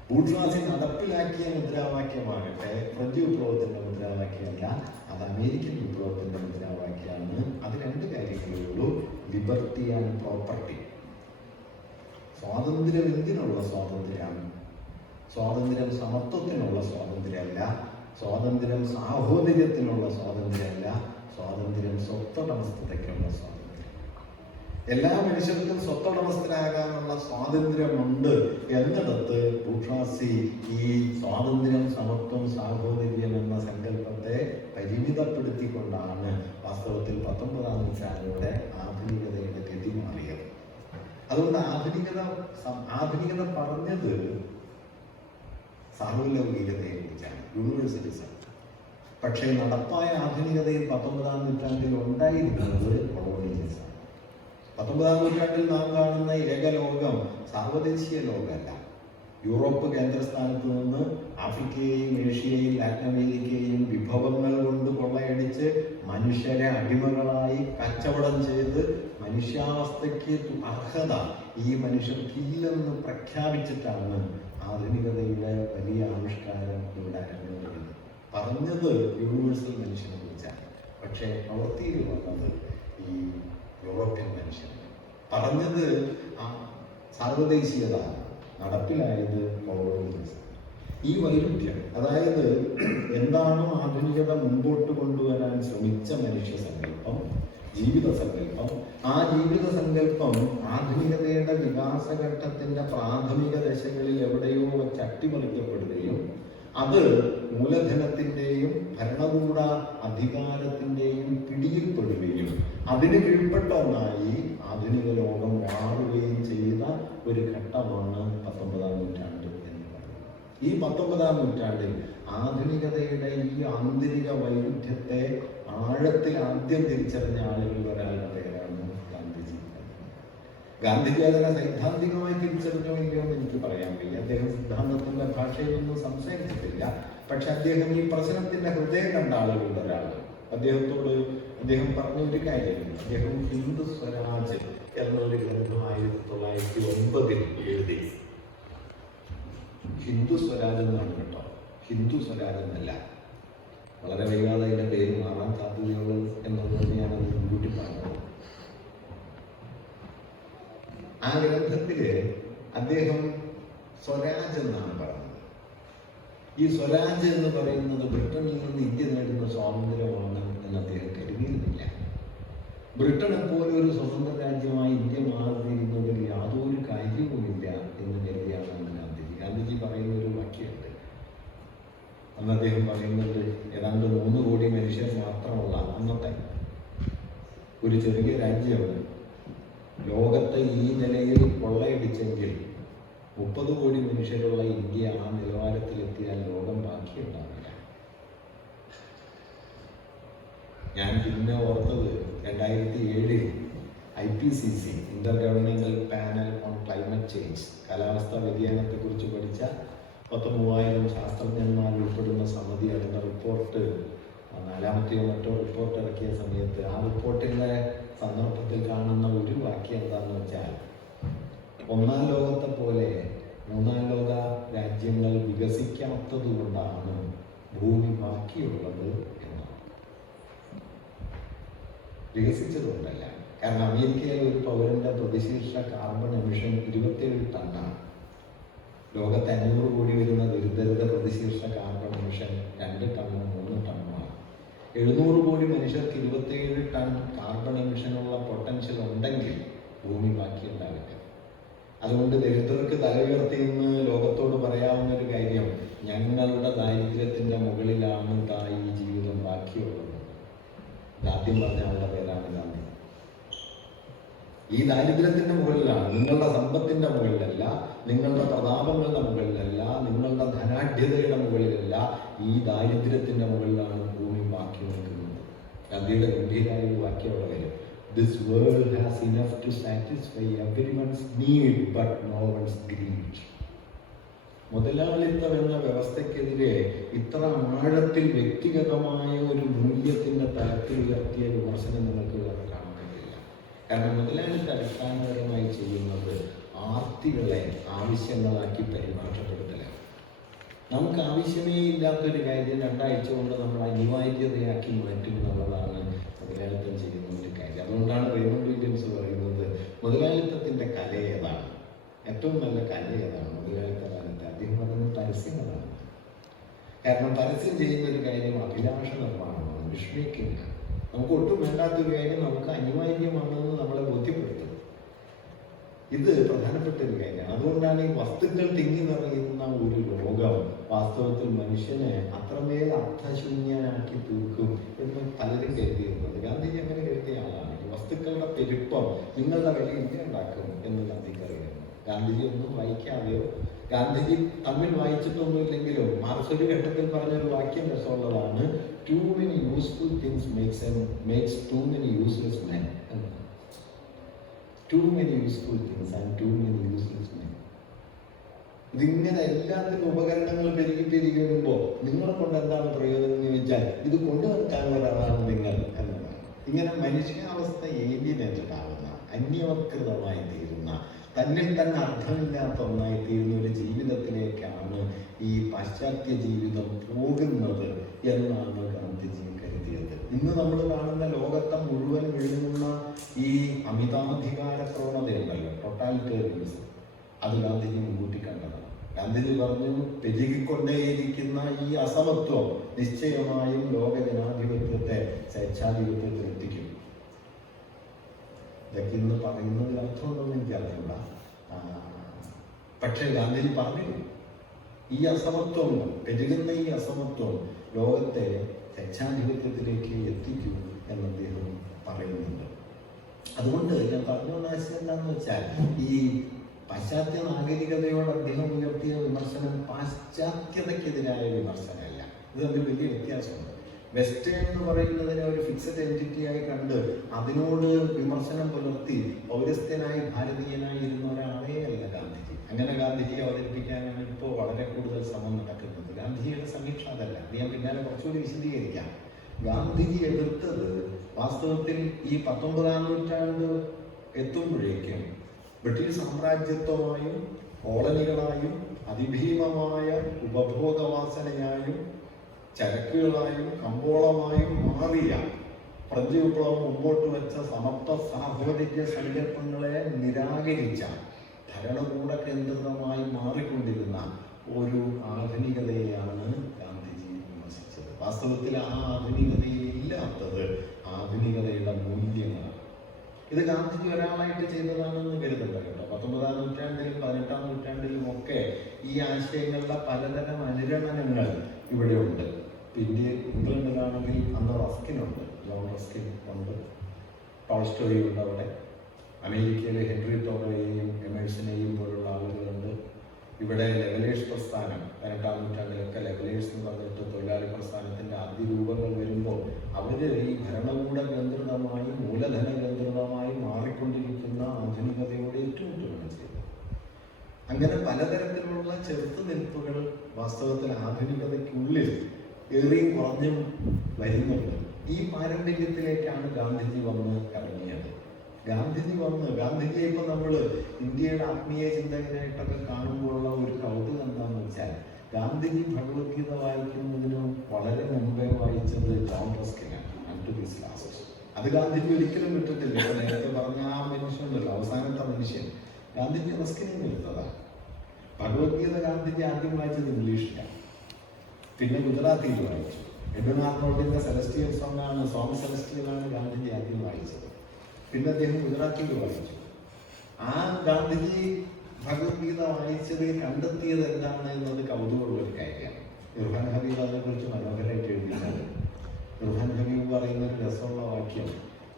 ബൂർഷ്വാസി നടപ്പിലാക്കിയ മുദ്രാവാക്യമാകട്ടെ ഫ്രഞ്ച് വിപ്ലവത്തിൻ്റെ മുദ്രാവാക്യമല്ല, അത് അമേരിക്കൻ വിപ്ലവത്തിൻ്റെ മുദ്രാവാക്യമാണ്. അത് 2 കാര്യങ്ങളേ ഉള്ളൂ: ലിബർട്ടി ആൻഡ് പ്രോപ്പർട്ടി. സ്വാതന്ത്ര്യം എന്തിനുള്ള സ്വാതന്ത്ര്യമാണ്? സ്വാതന്ത്ര്യം സമത്വത്തിനുള്ള സ്വാതന്ത്ര്യമല്ല, സ്വാതന്ത്ര്യം സാഹോദര്യത്തിനുള്ള സ്വാതന്ത്ര്യമല്ല, സ്വാതന്ത്ര്യം സ്വത്തുടമസ്ഥതയ്ക്കുള്ള സ്വാതന്ത്ര്യം. എല്ലാ മനുഷ്യർക്കും സ്വത്തുടമസ്ഥരാകാനുള്ള സ്വാതന്ത്ര്യമുണ്ട് എന്നിടത്ത് ബൂർഷ്വാസി ഈ സ്വാതന്ത്ര്യം, സമത്വം, സാഹോദര്യം എന്ന സങ്കല്പത്തെ പരിമിതപ്പെടുത്തിക്കൊണ്ടാണ് വാസ്തവത്തിൽ 19ാം നൂറ്റാണ്ടിലൂടെ ആധുനികതയുടെ ഗതി മാറിയത്. അതുകൊണ്ട് ആധുനികത പറഞ്ഞത് സാർവലൗകികതയെ കുറിച്ചാണ്, യൂണിവേഴ്സലിസം. പക്ഷേ നടപ്പായ ആധുനികതയിൽ 19ാം നൂറ്റാണ്ടിൽ ഉണ്ടായിരുന്നത് കൊളോണിയലിസം. 19ാം നൂറ്റാണ്ടിൽ നാം കാണുന്ന ഏകലോകം സാർവദേശീയ ലോകമല്ല. യൂറോപ്പ് കേന്ദ്രസ്ഥാനത്ത് നിന്ന് ആഫ്രിക്കയെയും ഏഷ്യയെയും ലാറ്റിൻ അമേരിക്കയെയും വിഭവങ്ങൾ കൊണ്ട് കൊള്ളയടിച്ച് മനുഷ്യരെ അടിമകളായി കച്ചവടം ചെയ്ത് മനുഷ്യാവസ്ഥയ്ക്ക് അർഹത ഈ മനുഷ്യർക്കില്ലെന്ന് പ്രഖ്യാപിച്ചിട്ടാണ് ആധുനികതയുടെ വലിയ ആവിഷ്കാരം ഇവിടെ അരങ്ങേറുന്നത്. പറഞ്ഞത് യൂണിവേഴ്സൽ മനുഷ്യനെ കുറിച്ചാണ്, പക്ഷേ പ്രവൃത്തിയിൽ വന്നത് ഈ യൂറോപ്യൻ മനുഷ്യൻ. പറഞ്ഞത് സാർവദേശീയത, നടപ്പിലായത് കൊളോണിയലിസം. ഈ വൈരുദ്ധ്യം, അതായത് എന്താണോ ആധുനികത മുമ്പോട്ട് കൊണ്ടുവരാൻ ശ്രമിച്ച മനുഷ്യ സങ്കല്പം, ജീവിത സങ്കല്പം, ആ ജീവിത സങ്കല്പം ആധുനികതയുടെ വികാസഘട്ടത്തിന്റെ പ്രാഥമിക ദശകളിൽ എവിടെയോ വച്ച് അട്ടിമറിക്കപ്പെടുകയും അത് മൂലധനത്തിൻ്റെയും ഭരണകൂട അധികാരത്തിൻ്റെയും പിടിയിൽപ്പെടുകയും അതിന് കീഴ്പ്പെട്ട ഒന്നായി ആധുനിക ലോകം മാറുകയും ചെയ്ത ഒരു ഘട്ടമാണ് 19ാം നൂറ്റാണ്ട് എന്ന് പറയുന്നത്. ഈ 19ാം നൂറ്റാണ്ടിൽ ആധുനികതയുടെ ഈ ആന്തരിക വൈരുദ്ധ്യത്തെ ആഴത്തിൽ ആദ്യം തിരിച്ചറിഞ്ഞ ആളുകളിൽ ഒരാളുടെ പേരാണ് ഗാന്ധിജി. ഗാന്ധിജി അതിനെ സൈദ്ധാന്തികമായി തിരിച്ചറിഞ്ഞോ ഇല്ലയോ എന്ന് എനിക്ക് പറയാൻ വയ്യ. അദ്ദേഹം സിദ്ധാന്തത്തിന്റെ ഭാഷയിലൊന്നും സംസാരിച്ചിട്ടില്ല. പക്ഷെ അദ്ദേഹം ഈ പ്രശ്നത്തിന്റെ ഹൃദയം കണ്ട ആളുകളുടെ ഒരാള്. അദ്ദേഹം പറഞ്ഞ ഒരു കാര്യമുണ്ട്. അദ്ദേഹം ഹിന്ദു സ്വരാജ് എന്നൊരു ഗ്രന്ഥം 1909 എഴുതി. ഹിന്ദു സ്വരാജ് എന്നാണ് കേട്ടോ, ഹിന്ദു സ്വരാജ് എന്നല്ല. വളരെ വൈകാതെ അതിന്റെ പേര് മാറാൻ സാധ്യതയുള്ളത് എന്നുള്ളത് ഞാനത് മുൻകൂട്ടി പറഞ്ഞത്. ആ ഗ്രന്ഥത്തില് അദ്ദേഹം സ്വരാജ് എന്നാണ് പറഞ്ഞത്. ഈ സ്വരാജ് എന്ന് പറയുന്നത് ബ്രിട്ടനിൽ നിന്ന് ഇന്ത്യ നേടുന്ന സ്വാതന്ത്ര്യമാണ് എന്ന് അദ്ദേഹം കരുതിയിരുന്നില്ല. ബ്രിട്ടനെ പോലെ ഒരു സ്വതന്ത്ര രാജ്യമായി ഇന്ത്യ മാറിയിരുന്നതിൽ യാതൊരു കാര്യവുമില്ല എന്ന് കരുതിയാണ് ഗാന്ധിജി പറയുന്ന ഒരു വാക്യമുണ്ട്. അന്ന് അദ്ദേഹം പറയുന്നുണ്ട്, ഏതാണ്ട് 3 കോടി മനുഷ്യർ മാത്രമുള്ള അന്നത്തെ ഒരു ചെറിയ രാജ്യം ലോകത്തെ ഈ നിലയിൽ കൊള്ളയടിച്ചെങ്കിൽ 30 കോടി മനുഷ്യരുള്ള ഇന്ത്യ ആ നിലവാരത്തിലെത്തിയാൽ ലോകം ബാക്കിയുണ്ടാവില്ല. ഞാൻ പിന്നെ ഓർത്തത് 2007 IPCC Inter governmental panel on climate change, കാലാവസ്ഥാ വ്യതിയാനത്തെ കുറിച്ച് പഠിച്ച 3000 ശാസ്ത്രജ്ഞന്മാർ ഉൾപ്പെടുന്ന സമിതി അതിൻ്റെ റിപ്പോർട്ട് 4-മത്തെയോ മറ്റോ റിപ്പോർട്ട് ഇറക്കിയ സമയത്ത് ആ റിപ്പോർട്ടിൻ്റെ സന്ദർഭത്തിൽ കാണുന്ന ഒരു വാക്യം എന്താണെന്ന് വെച്ചാൽ, 1-ാം ലോകത്തെ പോലെ 3-ാം ലോക രാജ്യങ്ങൾ വികസിക്കാത്തത് കൊണ്ടാണ് ഭൂമി ബാക്കിയുള്ളത് എന്നാണ്. വികസിച്ചതുകൊണ്ടല്ല. കാരണം അമേരിക്കയിലെ ഒരു പൗരന്റെ പ്രതിശീർഷ കാർബൺ എമിഷൻ 27 ടണ്ണാണ്. ലോകത്ത് 500 കോടി വരുന്ന ദരിദ്രരുടെ പ്രതിശീർഷ കാർബൺ എമിഷൻ 2 ടണ്ണോ 3 ടണ്ണോ. 700 കോടി മനുഷ്യർക്ക് 27 ടൺ കാർബൺ എമിഷനുള്ള പൊട്ടൻഷ്യൽ ഉണ്ടെങ്കിൽ ഭൂമി ബാക്കിയുണ്ടാവില്ല. അതുകൊണ്ട് ദരിദ്രർക്ക് തല ഉയർത്തി ഇന്ന് ലോകത്തോട് പറയാവുന്ന ഒരു കാര്യം, ഞങ്ങളുടെ ദാരിദ്ര്യത്തിന്റെ മുകളിലാണ് ഈ ജീവിതം ബാക്കിയുള്ളത്. ആദ്യം പറഞ്ഞ ആളുടെ പേരാണ് ഗാന്ധി. ഈ ദാരിദ്ര്യത്തിന്റെ മുകളിലാണ്, നിങ്ങളുടെ സമ്പത്തിന്റെ മുകളിലല്ല, നിങ്ങളുടെ പ്രതാപങ്ങളുടെ മുകളിലല്ല, നിങ്ങളുടെ ധനാഢ്യതയുടെ മുകളിലല്ല, ഈ ദാരിദ്ര്യത്തിന്റെ മുകളിലാണ് ഭൂമി ബാക്കി നിൽക്കുന്നത്. ഗാന്ധിയുടെ ഗംഭീരമായ ഒരു വാക്യം അവിടെ വരും, "This world has enough to satisfy everyone's need but no one's greed." മുതലാളിത്തം എന്ന വ്യവസ്ഥയ്ക്കെതിരെ ഇത്ര ആഴത്തിൽ വ്യക്തിഗതമായ ഒരു മൂല്യത്തിന്റെ തലത്തിൽ ഉയർത്തിയ വിമർശനം നിങ്ങൾക്ക് വേറെ കാണാൻ കഴിയില്ല. കാരണം മുതലാളിത്തം അടിസ്ഥാനപരമായി ചെയ്യുന്നത് ആർത്തികളെ ആവശ്യങ്ങളാക്കി പരിഭാഷപ്പെടുത്തലാണ്. നമുക്ക് ആവശ്യമേ ഇല്ലാത്തൊരു കാര്യം 2 ആഴ്ച കൊണ്ട് നമ്മൾ അനിവാര്യതയാക്കി മാറ്റും എന്നുള്ളതാണ് മുതലാളിത്തം ചെയ്യുന്ന ഒരു കാര്യം. അതുകൊണ്ടാണ് റെയ്മണ്ട് വില്യംസ് പറയുന്നത്, മുതലാളിത്തത്തിന്റെ കല ഏതാണ്, ഏറ്റവും നല്ല കല ഏതാണ് മുതലാളിത്ത കാലത്ത്? അദ്ദേഹം പറയുന്നത് പരസ്യങ്ങളാണ്. കാരണം പരസ്യം ചെയ്യുന്ന ഒരു കാര്യം അഭിലാഷ നിർമ്മാണമാണ്, വിഷ്മിക്കില്ല. നമുക്ക് ഒട്ടും വേണ്ടാത്തൊരു കാര്യം നമുക്ക് അനിവാര്യമാണെന്ന് നമ്മളെ ബോധ്യപ്പെടുത്തും. ഇത് പ്രധാനപ്പെട്ട ഒരു കാര്യമാണ്. അതുകൊണ്ടാണ് ഈ വസ്തുക്കൾ തിങ്ങി നിറയുന്ന ഒരു ലോകം വാസ്തവത്തിൽ മനുഷ്യനെ അത്രമേൽ അർത്ഥശൂന്യനാക്കി തീർക്കും എന്ന് പലരും കരുതിയിരുന്നത്. ഗാന്ധിജി അങ്ങനെ കരുതിയ ആളാണ്. ഈ വസ്തുക്കളുടെ പെരുപ്പം നിങ്ങളുടെ വില ഇല്ലാണ്ടാക്കും എന്ന് ഗാന്ധിക്ക് അറിയാം. ഗാന്ധിജി ഒന്നും വായിക്കാതെയോ, ഗാന്ധിജി തമ്മിൽ വായിച്ചിട്ടൊന്നുമില്ലെങ്കിലും മാർക്സ് ഒരു ഘട്ടത്തിൽ പറഞ്ഞൊരു വാക്യം രസമുള്ളതാണ്, "Too many useful things makes too many useless men." Too many useful things and too many useless men. ഇതിങ്ങനെ എല്ലാത്തിനും ഉപകരണങ്ങൾ പെരുകി വരുമ്പോൾ നിങ്ങളെ കൊണ്ട് എന്താണ് പ്രയോജനം എന്ന് ചോദിച്ചാൽ, ഇത് കൊണ്ടുവരക്കാനുള്ള ഒരാളാണ് നിങ്ങൾ എന്നതാണ്. ഇങ്ങനെ മനുഷ്യാവസ്ഥ ഏകീകരിച്ചിട്ടാവുന്ന, അന്യവത്കൃതമായി തീരുന്ന, തന്നിൽ തന്നെ അർത്ഥമില്ലാത്ത ഒന്നായി തീരുന്ന ഒരു ജീവിതത്തിലേക്കാണ് ഈ പാശ്ചാത്യ ജീവിതം പോകുന്നത് എന്നാണ് ഗാന്ധിജി കരുതിയത്. ഇന്ന് നമ്മൾ കാണുന്ന ലോകത്തെ മുഴുവൻ വിഴുങ്ങുന്ന ഈ അമിതാധികാര പ്രവണതയുണ്ടല്ലോ, ടോട്ടാലിറ്റേറിയനിസം, അത് ഗാന്ധിജി മുൻകൂട്ടി കണ്ടതാണ്. ഗാന്ധിജി പറഞ്ഞു, പെരുകിക്കൊണ്ടേയിരിക്കുന്ന ഈ അസമത്വം നിശ്ചയമായും ലോക ജനാധിപത്യത്തെ സ്വേച്ഛാധിപത്യത്തിൽ എത്തിക്കും. ഇതൊക്കെ ഇന്ന് പറയുന്നതിൽ അർത്ഥമുണ്ടെന്ന് എനിക്കറിയില്ല. പക്ഷേ ഗാന്ധിജി പറഞ്ഞു, ഈ അസമത്വം, പെരുകുന്ന ഈ അസമത്വം ലോകത്തെ സ്വേച്ഛാധിപത്യത്തിലേക്ക് എത്തിക്കും എന്ന് അദ്ദേഹം പറയുന്നുണ്ട്. അതുകൊണ്ട് ഞാൻ പറഞ്ഞു വന്ന ആശയം എന്താണെന്ന് വെച്ചാൽ, ഈ പാശ്ചാത്യ നാഗരികതയോട് അദ്ദേഹം ഉയർത്തിയ വിമർശനം പാശ്ചാത്യതയ്ക്കെതിരായ വിമർശനമല്ല. ഇത് തമ്മിൽ വലിയ വ്യത്യാസമുണ്ട്. വെസ്റ്റേൺ എന്ന് പറയുന്നതിനെ ഒരു ഫിക്സഡ് എൻറ്റിറ്റിയായി കണ്ട് അതിനോട് വിമർശനം പുലർത്തി പൗരസ്ത്യനായി ഭാരതീയനായി ഇരുന്ന ഒരാളേ അല്ല ഗാന്ധിജി. അങ്ങനെ ഗാന്ധിജിയെ അവതരിപ്പിക്കാനാണ് ഇപ്പോൾ വളരെ കൂടുതൽ ശ്രമം നടക്കുന്നത്. ഗാന്ധിജിയുടെ സമീക്ഷ അതല്ല. അത് ഞാൻ പിന്നാലെ കുറച്ചുകൂടി വിശദീകരിക്കാം. ഗാന്ധിജി എതിർത്തത് വാസ്തവത്തിൽ ഈ 19-ാം നൂറ്റാണ്ട് എത്തുമ്പോഴേക്കും ബ്രിട്ടീഷ് സാമ്രാജ്യത്വമായും കോളനികളായും അതിഭീമമായ ഉപഭോഗവാസനയായും ചരക്കുകളായും കമ്പോളമായും മാറിയ ഫ്രഞ്ച് വിപ്ലവം മുമ്പോട്ട് വെച്ച സമത്വ സാഹോദര്യ സങ്കല്പങ്ങളെ നിരാകരിച്ച ഭരണകൂട കേന്ദ്രിതമായി മാറിക്കൊണ്ടിരുന്ന ഒരു ആധുനികതയെയാണ് ഗാന്ധിജി വിമർശിച്ചത്. വാസ്തവത്തിൽ ആ ആധുനികതയിൽ ഇല്ലാത്തത് ആധുനികതയുടെ മൂല്യങ്ങളാണ്. ഇത് ഗാന്ധിജി ഒരാളായിട്ട് ചെയ്തതാണെന്ന് കരുതണ്ട കേട്ടോ. 19-ാം നൂറ്റാണ്ടിലും 18-ാം നൂറ്റാണ്ടിലും ഒക്കെ ഈ ആശയങ്ങളുടെ പലതരം അനുരണനങ്ങൾ ഇവിടെ ഉണ്ട്. പിന്നെ ഇംഗ്ലണ്ടിലാണെങ്കിൽ അന്ന് റസ്കിനുണ്ട്, ജോൺ റസ്കിൻ ഉണ്ട്, ടോൾസ്റ്റോയി ഉണ്ട് അവിടെ. അമേരിക്കയിലെ ഹെൻറി തോറോയെയും എമേഴ്സനെയും പോലുള്ള ആളുകളുണ്ട്. ഇവിടെ ലെവലേഴ്സ് പ്രസ്ഥാനം 18-ാം നൂറ്റാണ്ടിലൊക്കെ ലെവലേഴ്സ് എന്ന് പറഞ്ഞിട്ട് തൊഴിലാളി പ്രസ്ഥാനത്തിൻ്റെ ആദ്യ രൂപങ്ങൾ വരുമ്പോൾ അവർ ഈ ഭരണകൂട കേന്ദ്രിതമായി മൂലധന കേന്ദ്രിതമായി മാറിക്കൊണ്ടിരിക്കുന്ന ആധുനികതയോട് ഏറ്റുമുട്ടുകയാണ് ചെയ്തത്. അങ്ങനെ പലതരത്തിലുള്ള ചെറുത്തുനിൽപ്പുകൾ വാസ്തവത്തിൽ ആധുനികതയ്ക്കുള്ളിൽ ഏറിയും കുറഞ്ഞും വരുന്നുണ്ട്. ഈ പാരമ്പര്യത്തിലേക്കാണ് ഗാന്ധിജി വന്ന് കറങ്ങിയത്. ഗാന്ധിജിയെ ഇപ്പൊ നമ്മൾ ഇന്ത്യയുടെ ആത്മീയ ചിന്തകനായിട്ടൊക്കെ കാണുമ്പോഴുള്ള ഒരു കൗതുകം എന്താണെന്ന് വെച്ചാൽ, ഗാന്ധിജി ഭഗവത്ഗീത വായിക്കുന്നതിന് വളരെ മുമ്പേ വായിച്ചത് ജോൺ റസ്കിനാണ്, അൺടു ദിസ് ലാസ്റ്റ്. അത് ഗാന്ധിജി ഒരിക്കലും വിട്ടിട്ടില്ല. നേരത്തെ പറഞ്ഞ ആ മനുഷ്യനുണ്ടല്ലോ, അവസാനത്തെ മനുഷ്യൻ, ഗാന്ധിജി റസ്കിനെ എടുത്തതാണ്. ഭഗവത്ഗീത ഗാന്ധിജി ആദ്യം വായിച്ചത് ഇംഗ്ലീഷിലാണ്, പിന്നെ ഗുജറാത്തിയിൽ വായിച്ചു. രവീന്ദ്രനാഥ് നോട്ടിന്റെ സെലസ്റ്റിയൽ സോങ് സെലസ്റ്റിയലാണ് ഗാന്ധിജി ആദ്യം വായിച്ചത്. പിന്നെ അദ്ദേഹം ഗുജറാത്തിയിൽ വായിച്ചു. ആ ഗാന്ധിജി ഭഗവത്ഗീത വായിച്ചതിൽ കണ്ടെത്തിയത് എന്താണ് എന്നത് കൗതുകമുള്ള ഒരു കാര്യമാണ്. ഇർഫാൻ ഹബീബ് അതിനെക്കുറിച്ച് മനോഹരമായിട്ട് എഴുതിയിട്ടുണ്ട്. ഇർഫാൻ ഹബീബ് പറയുന്ന ഒരു രസമുള്ള വാക്യം,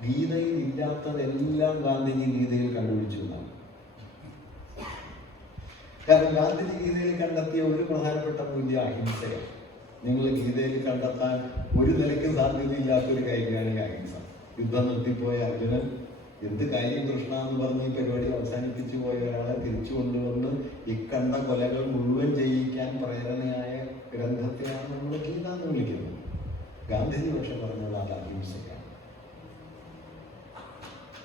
ഗീതയിൽ ഇല്ലാത്തതെല്ലാം ഗാന്ധിജി ഗീതയിൽ കണ്ടുപിടിച്ചു എന്നാണ്. കാരണം ഗാന്ധിജി ഗീതയിൽ കണ്ടെത്തിയ ഒരു പ്രധാനപ്പെട്ട മൂല്യം അഹിംസയാണ്. നിങ്ങൾ ഗീതയിൽ കണ്ടെത്താൻ ഒരു നിലയ്ക്കും സാധ്യതയില്ലാത്തൊരു കാര്യമാണ് അഹിംസ. യുദ്ധം നിർത്തിപ്പോയ അർജുനൻ എന്ത് കാര്യം കൃഷ്ണ എന്ന് പറഞ്ഞ് ഈ പരിപാടി അവസാനിപ്പിച്ചു പോയ ഒരാളെ തിരിച്ചു കൊണ്ടുവന്ന് ഇക്കണ്ട കൊലകൾ മുഴുവൻ ചെയ്യിക്കാൻ പ്രേരണയായ ഗ്രന്ഥത്തെയാണ് നമ്മൾ ഗീത എന്ന് വിളിക്കുന്നത്. ഗാന്ധിജി പക്ഷെ പറഞ്ഞത് അത് അഹിംസയാണ്.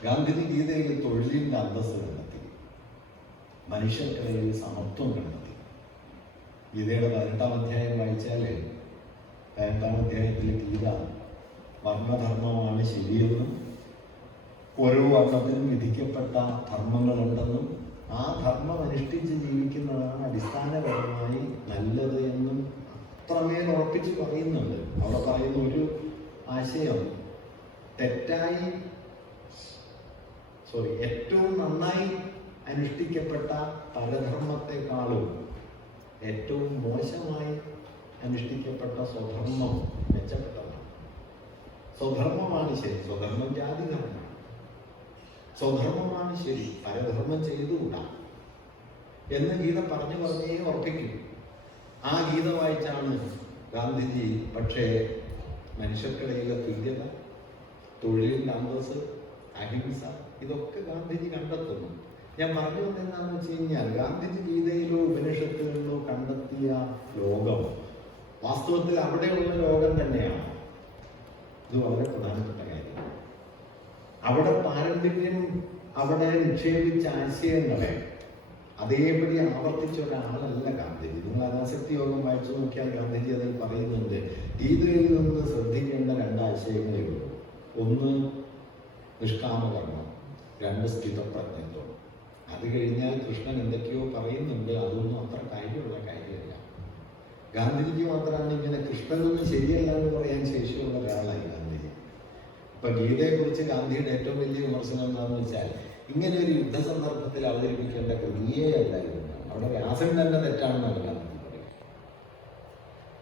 ഗാന്ധിജി ഗീതയിൽ തൊഴിലിന്റെ അന്തസ്സ് കണ്ടെത്തി, മനുഷ്യർക്കിടയിൽ സമത്വം കണ്ടെത്തി. ഗീതയുടെ 18-ാം അധ്യായം വായിച്ചാല് 18-ാം അധ്യായത്തിലെ ഗീത വർണ്ണധർമ്മമാണ് ശരിയെന്നും ഓരോ വർണ്ണത്തിനും വിധിക്കപ്പെട്ട ധർമ്മങ്ങളുണ്ടെന്നും ആ ധർമ്മം അനുഷ്ഠിച്ച് ജീവിക്കുന്നതാണ് അടിസ്ഥാനപരമായി നല്ലത് എന്നും അത്രമേൽ ഉറപ്പിച്ച് പറയുന്നുണ്ട്. അവിടെ പറയുന്ന ഒരു ആശയം, ഏറ്റവും നന്നായി അനുഷ്ഠിക്കപ്പെട്ട പരധർമ്മത്തെക്കാളും ഏറ്റവും മോശമായി അനുഷ്ഠിക്കപ്പെട്ട സ്വധർമ്മം മെച്ചപ്പെട്ടതാണ്. സ്വധർമ്മമാണ് ശരി, സ്വധർമ്മം ജാതിധർമ്മമാണ്. സ്വധർമ്മമാണ് ശരി, പരധർമ്മം ചെയ്തുകൂടാ എന്ന് ഗീത പറഞ്ഞേ ഉറപ്പിക്കും. ആ ഗീത വായിച്ചാണ് ഗാന്ധിജി പക്ഷേ മനുഷ്യർക്കിടയിലെ തുല്യത, തൊഴിലിൻ്റെ അന്തസ്സ്, അഹിംസ ഇതൊക്കെ ഗാന്ധിജി കണ്ടെത്തുന്നു. ഞാൻ പറഞ്ഞു വന്നെന്താണെന്ന് വെച്ച് കഴിഞ്ഞാൽ, ഗാന്ധിജി ഗീതയിലോ ഉപനിഷത്തുകളിലോ കണ്ടെത്തിയ ലോകം വാസ്തവത്തിൽ അവിടെയുള്ള ലോകം തന്നെയാണ്. ഇത് വളരെ പ്രധാനപ്പെട്ട കാര്യം. അവിടെ പാരമ്പര്യം, അവിടെ നിക്ഷേപിച്ച ആശയങ്ങളെ അതേപടി ആവർത്തിച്ച ഒരാളല്ല ഗാന്ധിജി. നിങ്ങൾ അനാസക്തി യോഗം വായിച്ചു നോക്കിയാൽ ഗാന്ധിജി അതിൽ പറയുന്നുണ്ട്, ഗീതയിൽ നിന്ന് ശ്രദ്ധിക്കേണ്ട 2 ആശയങ്ങളേ ഉള്ളൂ. ഒന്ന് നിഷ്കാമകർമ്മം, 2 സ്ഥിതപ്രജ്ഞത്വം. അത് കഴിഞ്ഞാൽ കൃഷ്ണൻ എന്തൊക്കെയോ പറയുന്നുണ്ട്, അതൊന്നും അത്ര കാര്യമുള്ള കാര്യമല്ല. ഗാന്ധിജിക്ക് മാത്രമാണ് ഇങ്ങനെ കൃഷ്ണനൊന്നും ശരിയല്ല എന്ന് പറയാൻ ശേഷിയുള്ള ഒരാളായി ഗാന്ധിജി. ഇപ്പൊ ഗീതയെക്കുറിച്ച് ഗാന്ധിയുടെ ഏറ്റവും വലിയ വിമർശനം എന്താണെന്ന് വെച്ചാൽ, ഇങ്ങനെ ഒരു യുദ്ധ സന്ദർഭത്തിൽ അവതരിപ്പിക്കേണ്ട കൃതിയേ അല്ലായിരുന്നു. അവിടെ വ്യാസൻ തന്നെ തെറ്റാണെന്നാണ് ഗാന്ധിജി പറയുന്നത്.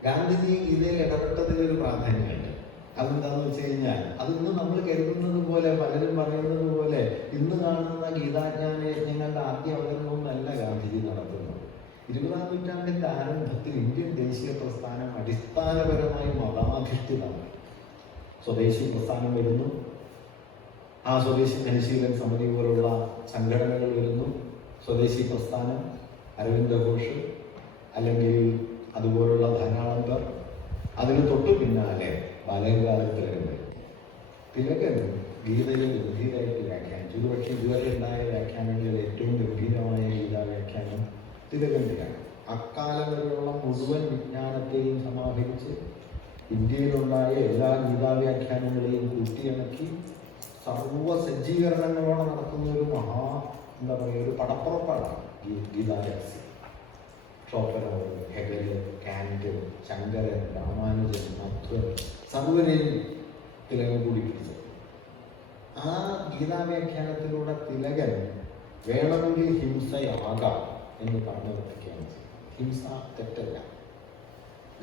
ഗാന്ധിജി ഗീതയിൽ ഇടപെട്ടതിലൊരു പ്രാധാന്യമുണ്ട്. അതെന്താന്ന് വെച്ച് കഴിഞ്ഞാൽ, അതൊന്നും നമ്മൾ കരുതുന്നത് പോലെ, പലരും പറയുന്നത് പോലെ ഇന്ന് കാണുന്ന ഗീതാജ്ഞാന യജ്ഞങ്ങളുടെ ആദ്യ അവതരണമൊന്നല്ല ഗാന്ധിജി നടത്തുന്നത്. 20-ാം നൂറ്റാണ്ടിന്റെ ആരംഭത്തിൽ ഇന്ത്യൻ ദേശീയ പ്രസ്ഥാനം അടിസ്ഥാനപരമായി മതാധിഷ്ഠിതമാണ്. സ്വദേശി പ്രസ്ഥാനം വരുന്നു, ആ സ്വദേശി പരിശീലൻ സമിതി പോലുള്ള സംഘടനകൾ വരുന്നു. സ്വദേശി പ്രസ്ഥാനം, അരവിന്ദ് ഘോഷ് അല്ലെങ്കിൽ അതുപോലുള്ള ധാരാളം പേർ. അതിന് തൊട്ടു പിന്നാലെ ബാലഗംഗാധര തിലകൻ വരും. തിലകൻ ഗീതയെ ഗംഭീരമായിട്ട് വ്യാഖ്യാനിച്ചു. ഒരുപക്ഷെ ഇതുവരെ ഉണ്ടായ വ്യാഖ്യാനങ്ങളിൽ ഏറ്റവും ഗംഭീരമായ ഗീതാ വ്യാഖ്യാനം തിലകൻ്റെയാണ്. അക്കാലം വരെയുള്ള മുഴുവൻ വിജ്ഞാനത്തെയും സമാഹരിച്ച് ഇന്ത്യയിലുണ്ടായ എല്ലാ ഗീതാവ്യാഖ്യാനങ്ങളെയും കൂട്ടിയിണക്കി സർവസജ്ജീകരണങ്ങളോടെ നടക്കുന്ന ഒരു ഒരു പടപ്പുറപ്പാടാണ് ഗീതാരഹസ്യം. ഷോപ്പനോർ, ഹെഗല്, കാന്റ്, ശങ്കരൻ, രാമാനുജൻ, മധ്വൻ സർവരെയും തിലകൻ കൂടി പിടിച്ചത്. ആ ഗീതാവ്യാഖ്യാനത്തിലൂടെ തിലകൻ വേണമെങ്കിൽ ഹിംസയാകാം എന്ന് പറഞ്ഞു പ്രഖ്യാപിച്ചു. ഹിംസ തെറ്റല്ല.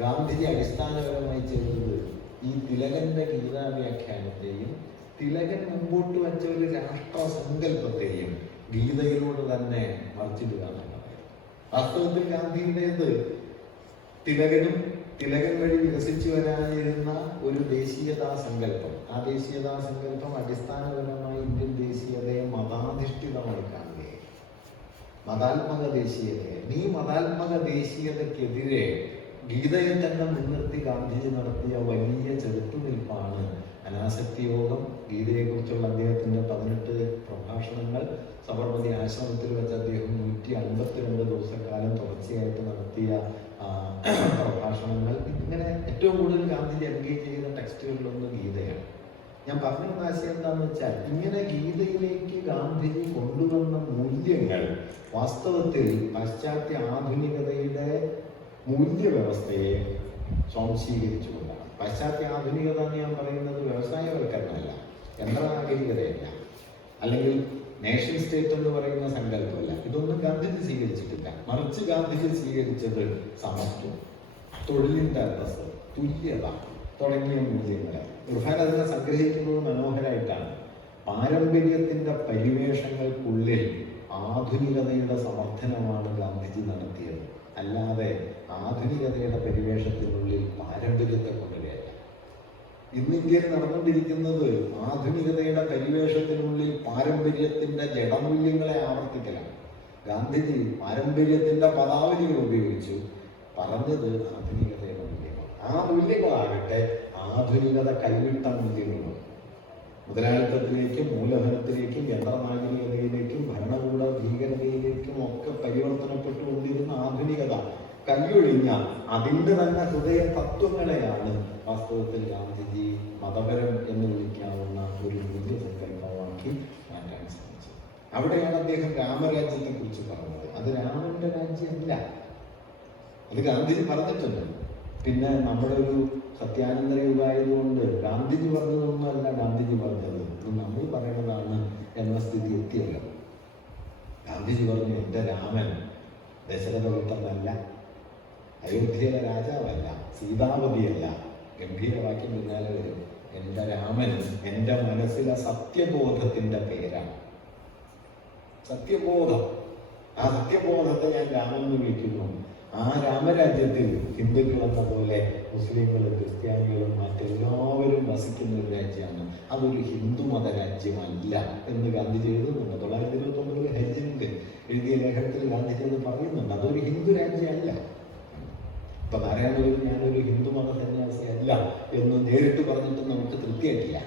ഗാന്ധിജി അടിസ്ഥാനപരമായി ചെയ്തത് ഈ തിലകന്റെ ഗീതാവ്യാഖ്യാനത്തെയും തിലകൻ മുമ്പോട്ട് വച്ച ഒരു രാഷ്ട്രസങ്കല്പത്തെയും ഗീതയിലൂടെ തന്നെ മറിച്ചിടുക എന്നുള്ളതായിരുന്നു. വാസ്തവത്തിൽ ഗാന്ധിയുടേത് തിലകൻ വഴി വികസിച്ചു വരാനിരുന്ന ഒരു ദേശീയതാ സങ്കല്പം. ആ ദേശീയതാ സങ്കല്പം അടിസ്ഥാനപരമായി ഇന്ത്യൻ ദേശീയതയെ മതാധിഷ്ഠിതമായി കാണുകയായി. മതാത്മക ദേശീയതയാണ്. ഈ മതാത്മക ദേശീയതയ്ക്കെതിരെ ഗീതയെ തന്നെ മുൻനിർത്തി ഗാന്ധിജി നടത്തിയ വലിയ ചെറുത്തുനിൽപ്പാണ് അനാസക്തി യോഗം. ഗീതയെക്കുറിച്ചുള്ള അദ്ദേഹത്തിൻ്റെ 18 പ്രഭാഷണങ്ങൾ സബർമതി ആശ്രമത്തിൽ വെച്ച് അദ്ദേഹം 152 ദിവസക്കാലം തുടർച്ചയായിട്ട് നടത്തിയ പ്രഭാഷണങ്ങൾ. ഇങ്ങനെ ഏറ്റവും കൂടുതൽ ഗാന്ധിജി എൻഗേജ് ചെയ്ത ടെക്സ്റ്റുകളിലൊന്ന് ഗീതയാണ്. ഞാൻ പറഞ്ഞ ആശയം എന്താണെന്ന് വെച്ചാൽ, ഇങ്ങനെ ഗീതയിലേക്ക് ഗാന്ധിജി കൊണ്ടുവന്ന മൂല്യങ്ങൾ വാസ്തവത്തിൽ പാശ്ചാത്യ ആധുനികതയുടെ മൂല്യവ്യവസ്ഥയെ സ്വാംശീകരിച്ചുകൊണ്ടാണ്. പാശ്ചാത്യ ആധുനികത എന്ന് ഞാൻ പറയുന്നത് വ്യവസായവൽക്കരണമല്ല, യന്ത്രനാഗരികതയല്ല, അല്ലെങ്കിൽ നേഷൻ സ്റ്റേറ്റ് എന്ന് പറയുന്ന സങ്കല്പമല്ല. ഇതൊന്നും ഗാന്ധിജി സ്വീകരിച്ചിട്ടില്ല. മറിച്ച് ഗാന്ധിജി സ്വീകരിച്ചത് സമത്വം, തൊഴിലിൻ്റെ അന്തസ്സ്, തുല്യത തുടങ്ങിയ മൂല്യങ്ങളെ. ഇർഫാൻ അതിനെ സംഗ്രഹിക്കുന്നത് മനോഹരമായിട്ടാണ്. പാരമ്പര്യത്തിൻ്റെ പരിവേഷങ്ങൾക്കുള്ളിൽ ആധുനികതയുടെ സമർത്ഥനമാണ് ഗാന്ധിജി നടത്തിയത്, അല്ലാതെ ആധുനികതയുടെ പരിവേഷത്തിനുള്ളിൽ പാരമ്പര്യത്തെ കൊണ്ടുവരികയല്ല. ഇന്ന് ഇന്ത്യയിൽ നടന്നുകൊണ്ടിരിക്കുന്നത് ആധുനികതയുടെ പരിവേഷത്തിനുള്ളിൽ പാരമ്പര്യത്തിൻ്റെ ജഡമൂല്യങ്ങളെ ആവർത്തിക്കലാണ്. ഗാന്ധിജി പാരമ്പര്യത്തിൻ്റെ പദാവലികൾ ഉപയോഗിച്ചു, പറഞ്ഞത് ആധുനികതയുടെ മൂല്യങ്ങൾ. ആ മൂല്യങ്ങളാകട്ടെ ആധുനികത കൈവിട്ട മൂല്യങ്ങളും. മുതലാളിത്തത്തിലേക്കും മൂലധനത്തിലേക്കും യന്ത്രനാഗരികതയിലേക്കും ഭരണകൂട ഭീകരതയിലേക്കും ഒക്കെ പരിവർത്തനപ്പെട്ടുകൊണ്ടിരുന്ന ആധുനികത കൈയൊഴിഞ്ഞ അതിൻ്റെ തന്നെ ഹൃദയ തത്വങ്ങളെയാണ് വാസ്തവത്തിൽ ഗാന്ധിജി മതപരം എന്ന് വിളിക്കാവുന്ന ഒരു മൂല്യസങ്കല്പമാക്കി മാറ്റാൻ ശ്രമിച്ചത്. അവിടെയാണ് അദ്ദേഹം രാമരാജ്യത്തെ കുറിച്ച് പറഞ്ഞത്. അത് രാമന്റെ രാജ്യമല്ല, അത് ഗാന്ധിജി പറഞ്ഞിട്ടുണ്ട്. പിന്നെ നമ്മുടെ ഒരു സത്യാനന്തര യുഗമായതുകൊണ്ട് ഗാന്ധിജി പറഞ്ഞതൊന്നുമല്ല ഗാന്ധിജി പറഞ്ഞത്, ഇത് നമ്മൾ പറയണതാണ് എന്ന സ്ഥിതി എത്തിയല്ലോ. ഗാന്ധിജി പറഞ്ഞു, എൻ്റെ രാമൻ ദശരഥപുത്രനല്ല, അയോധ്യയിലെ രാജാവല്ല, സീതാപതിയല്ല. ഗംഭീരവാക്യം പിന്നാലെ വരും. എൻ്റെ രാമൻ എൻ്റെ മനസ്സിലെ സത്യബോധത്തിൻ്റെ പേരാണ്. സത്യബോധം, ആ സത്യബോധത്തെ ഞാൻ രാമെന്ന് വിളിക്കുന്നു. ആ രാമരാജ്യത്തിൽ ഹിന്ദുക്കൾ എന്ന പോലെ മുസ്ലിങ്ങളും ക്രിസ്ത്യാനികളും മറ്റെല്ലാവരും വസിക്കുന്ന ഒരു രാജ്യമാണ്. അതൊരു ഹിന്ദു മതരാജ്യമല്ല എന്ന് ഗാന്ധിജി എഴുതുന്നുണ്ട്. 1929 ഹരിജൻക്ക് എഴുതിയ ലേഖനത്തിൽ ഗാന്ധിജി അത് പറയുന്നുണ്ട്. അതൊരു ഹിന്ദു രാജ്യമല്ല. ഇപ്പൊ നാരായണഗുരു ഞാനൊരു ഹിന്ദു മത സന്യാസിയല്ല എന്ന് നേരിട്ട് പറഞ്ഞിട്ട് നമുക്ക് തൃപ്തിയായിട്ടില്ല.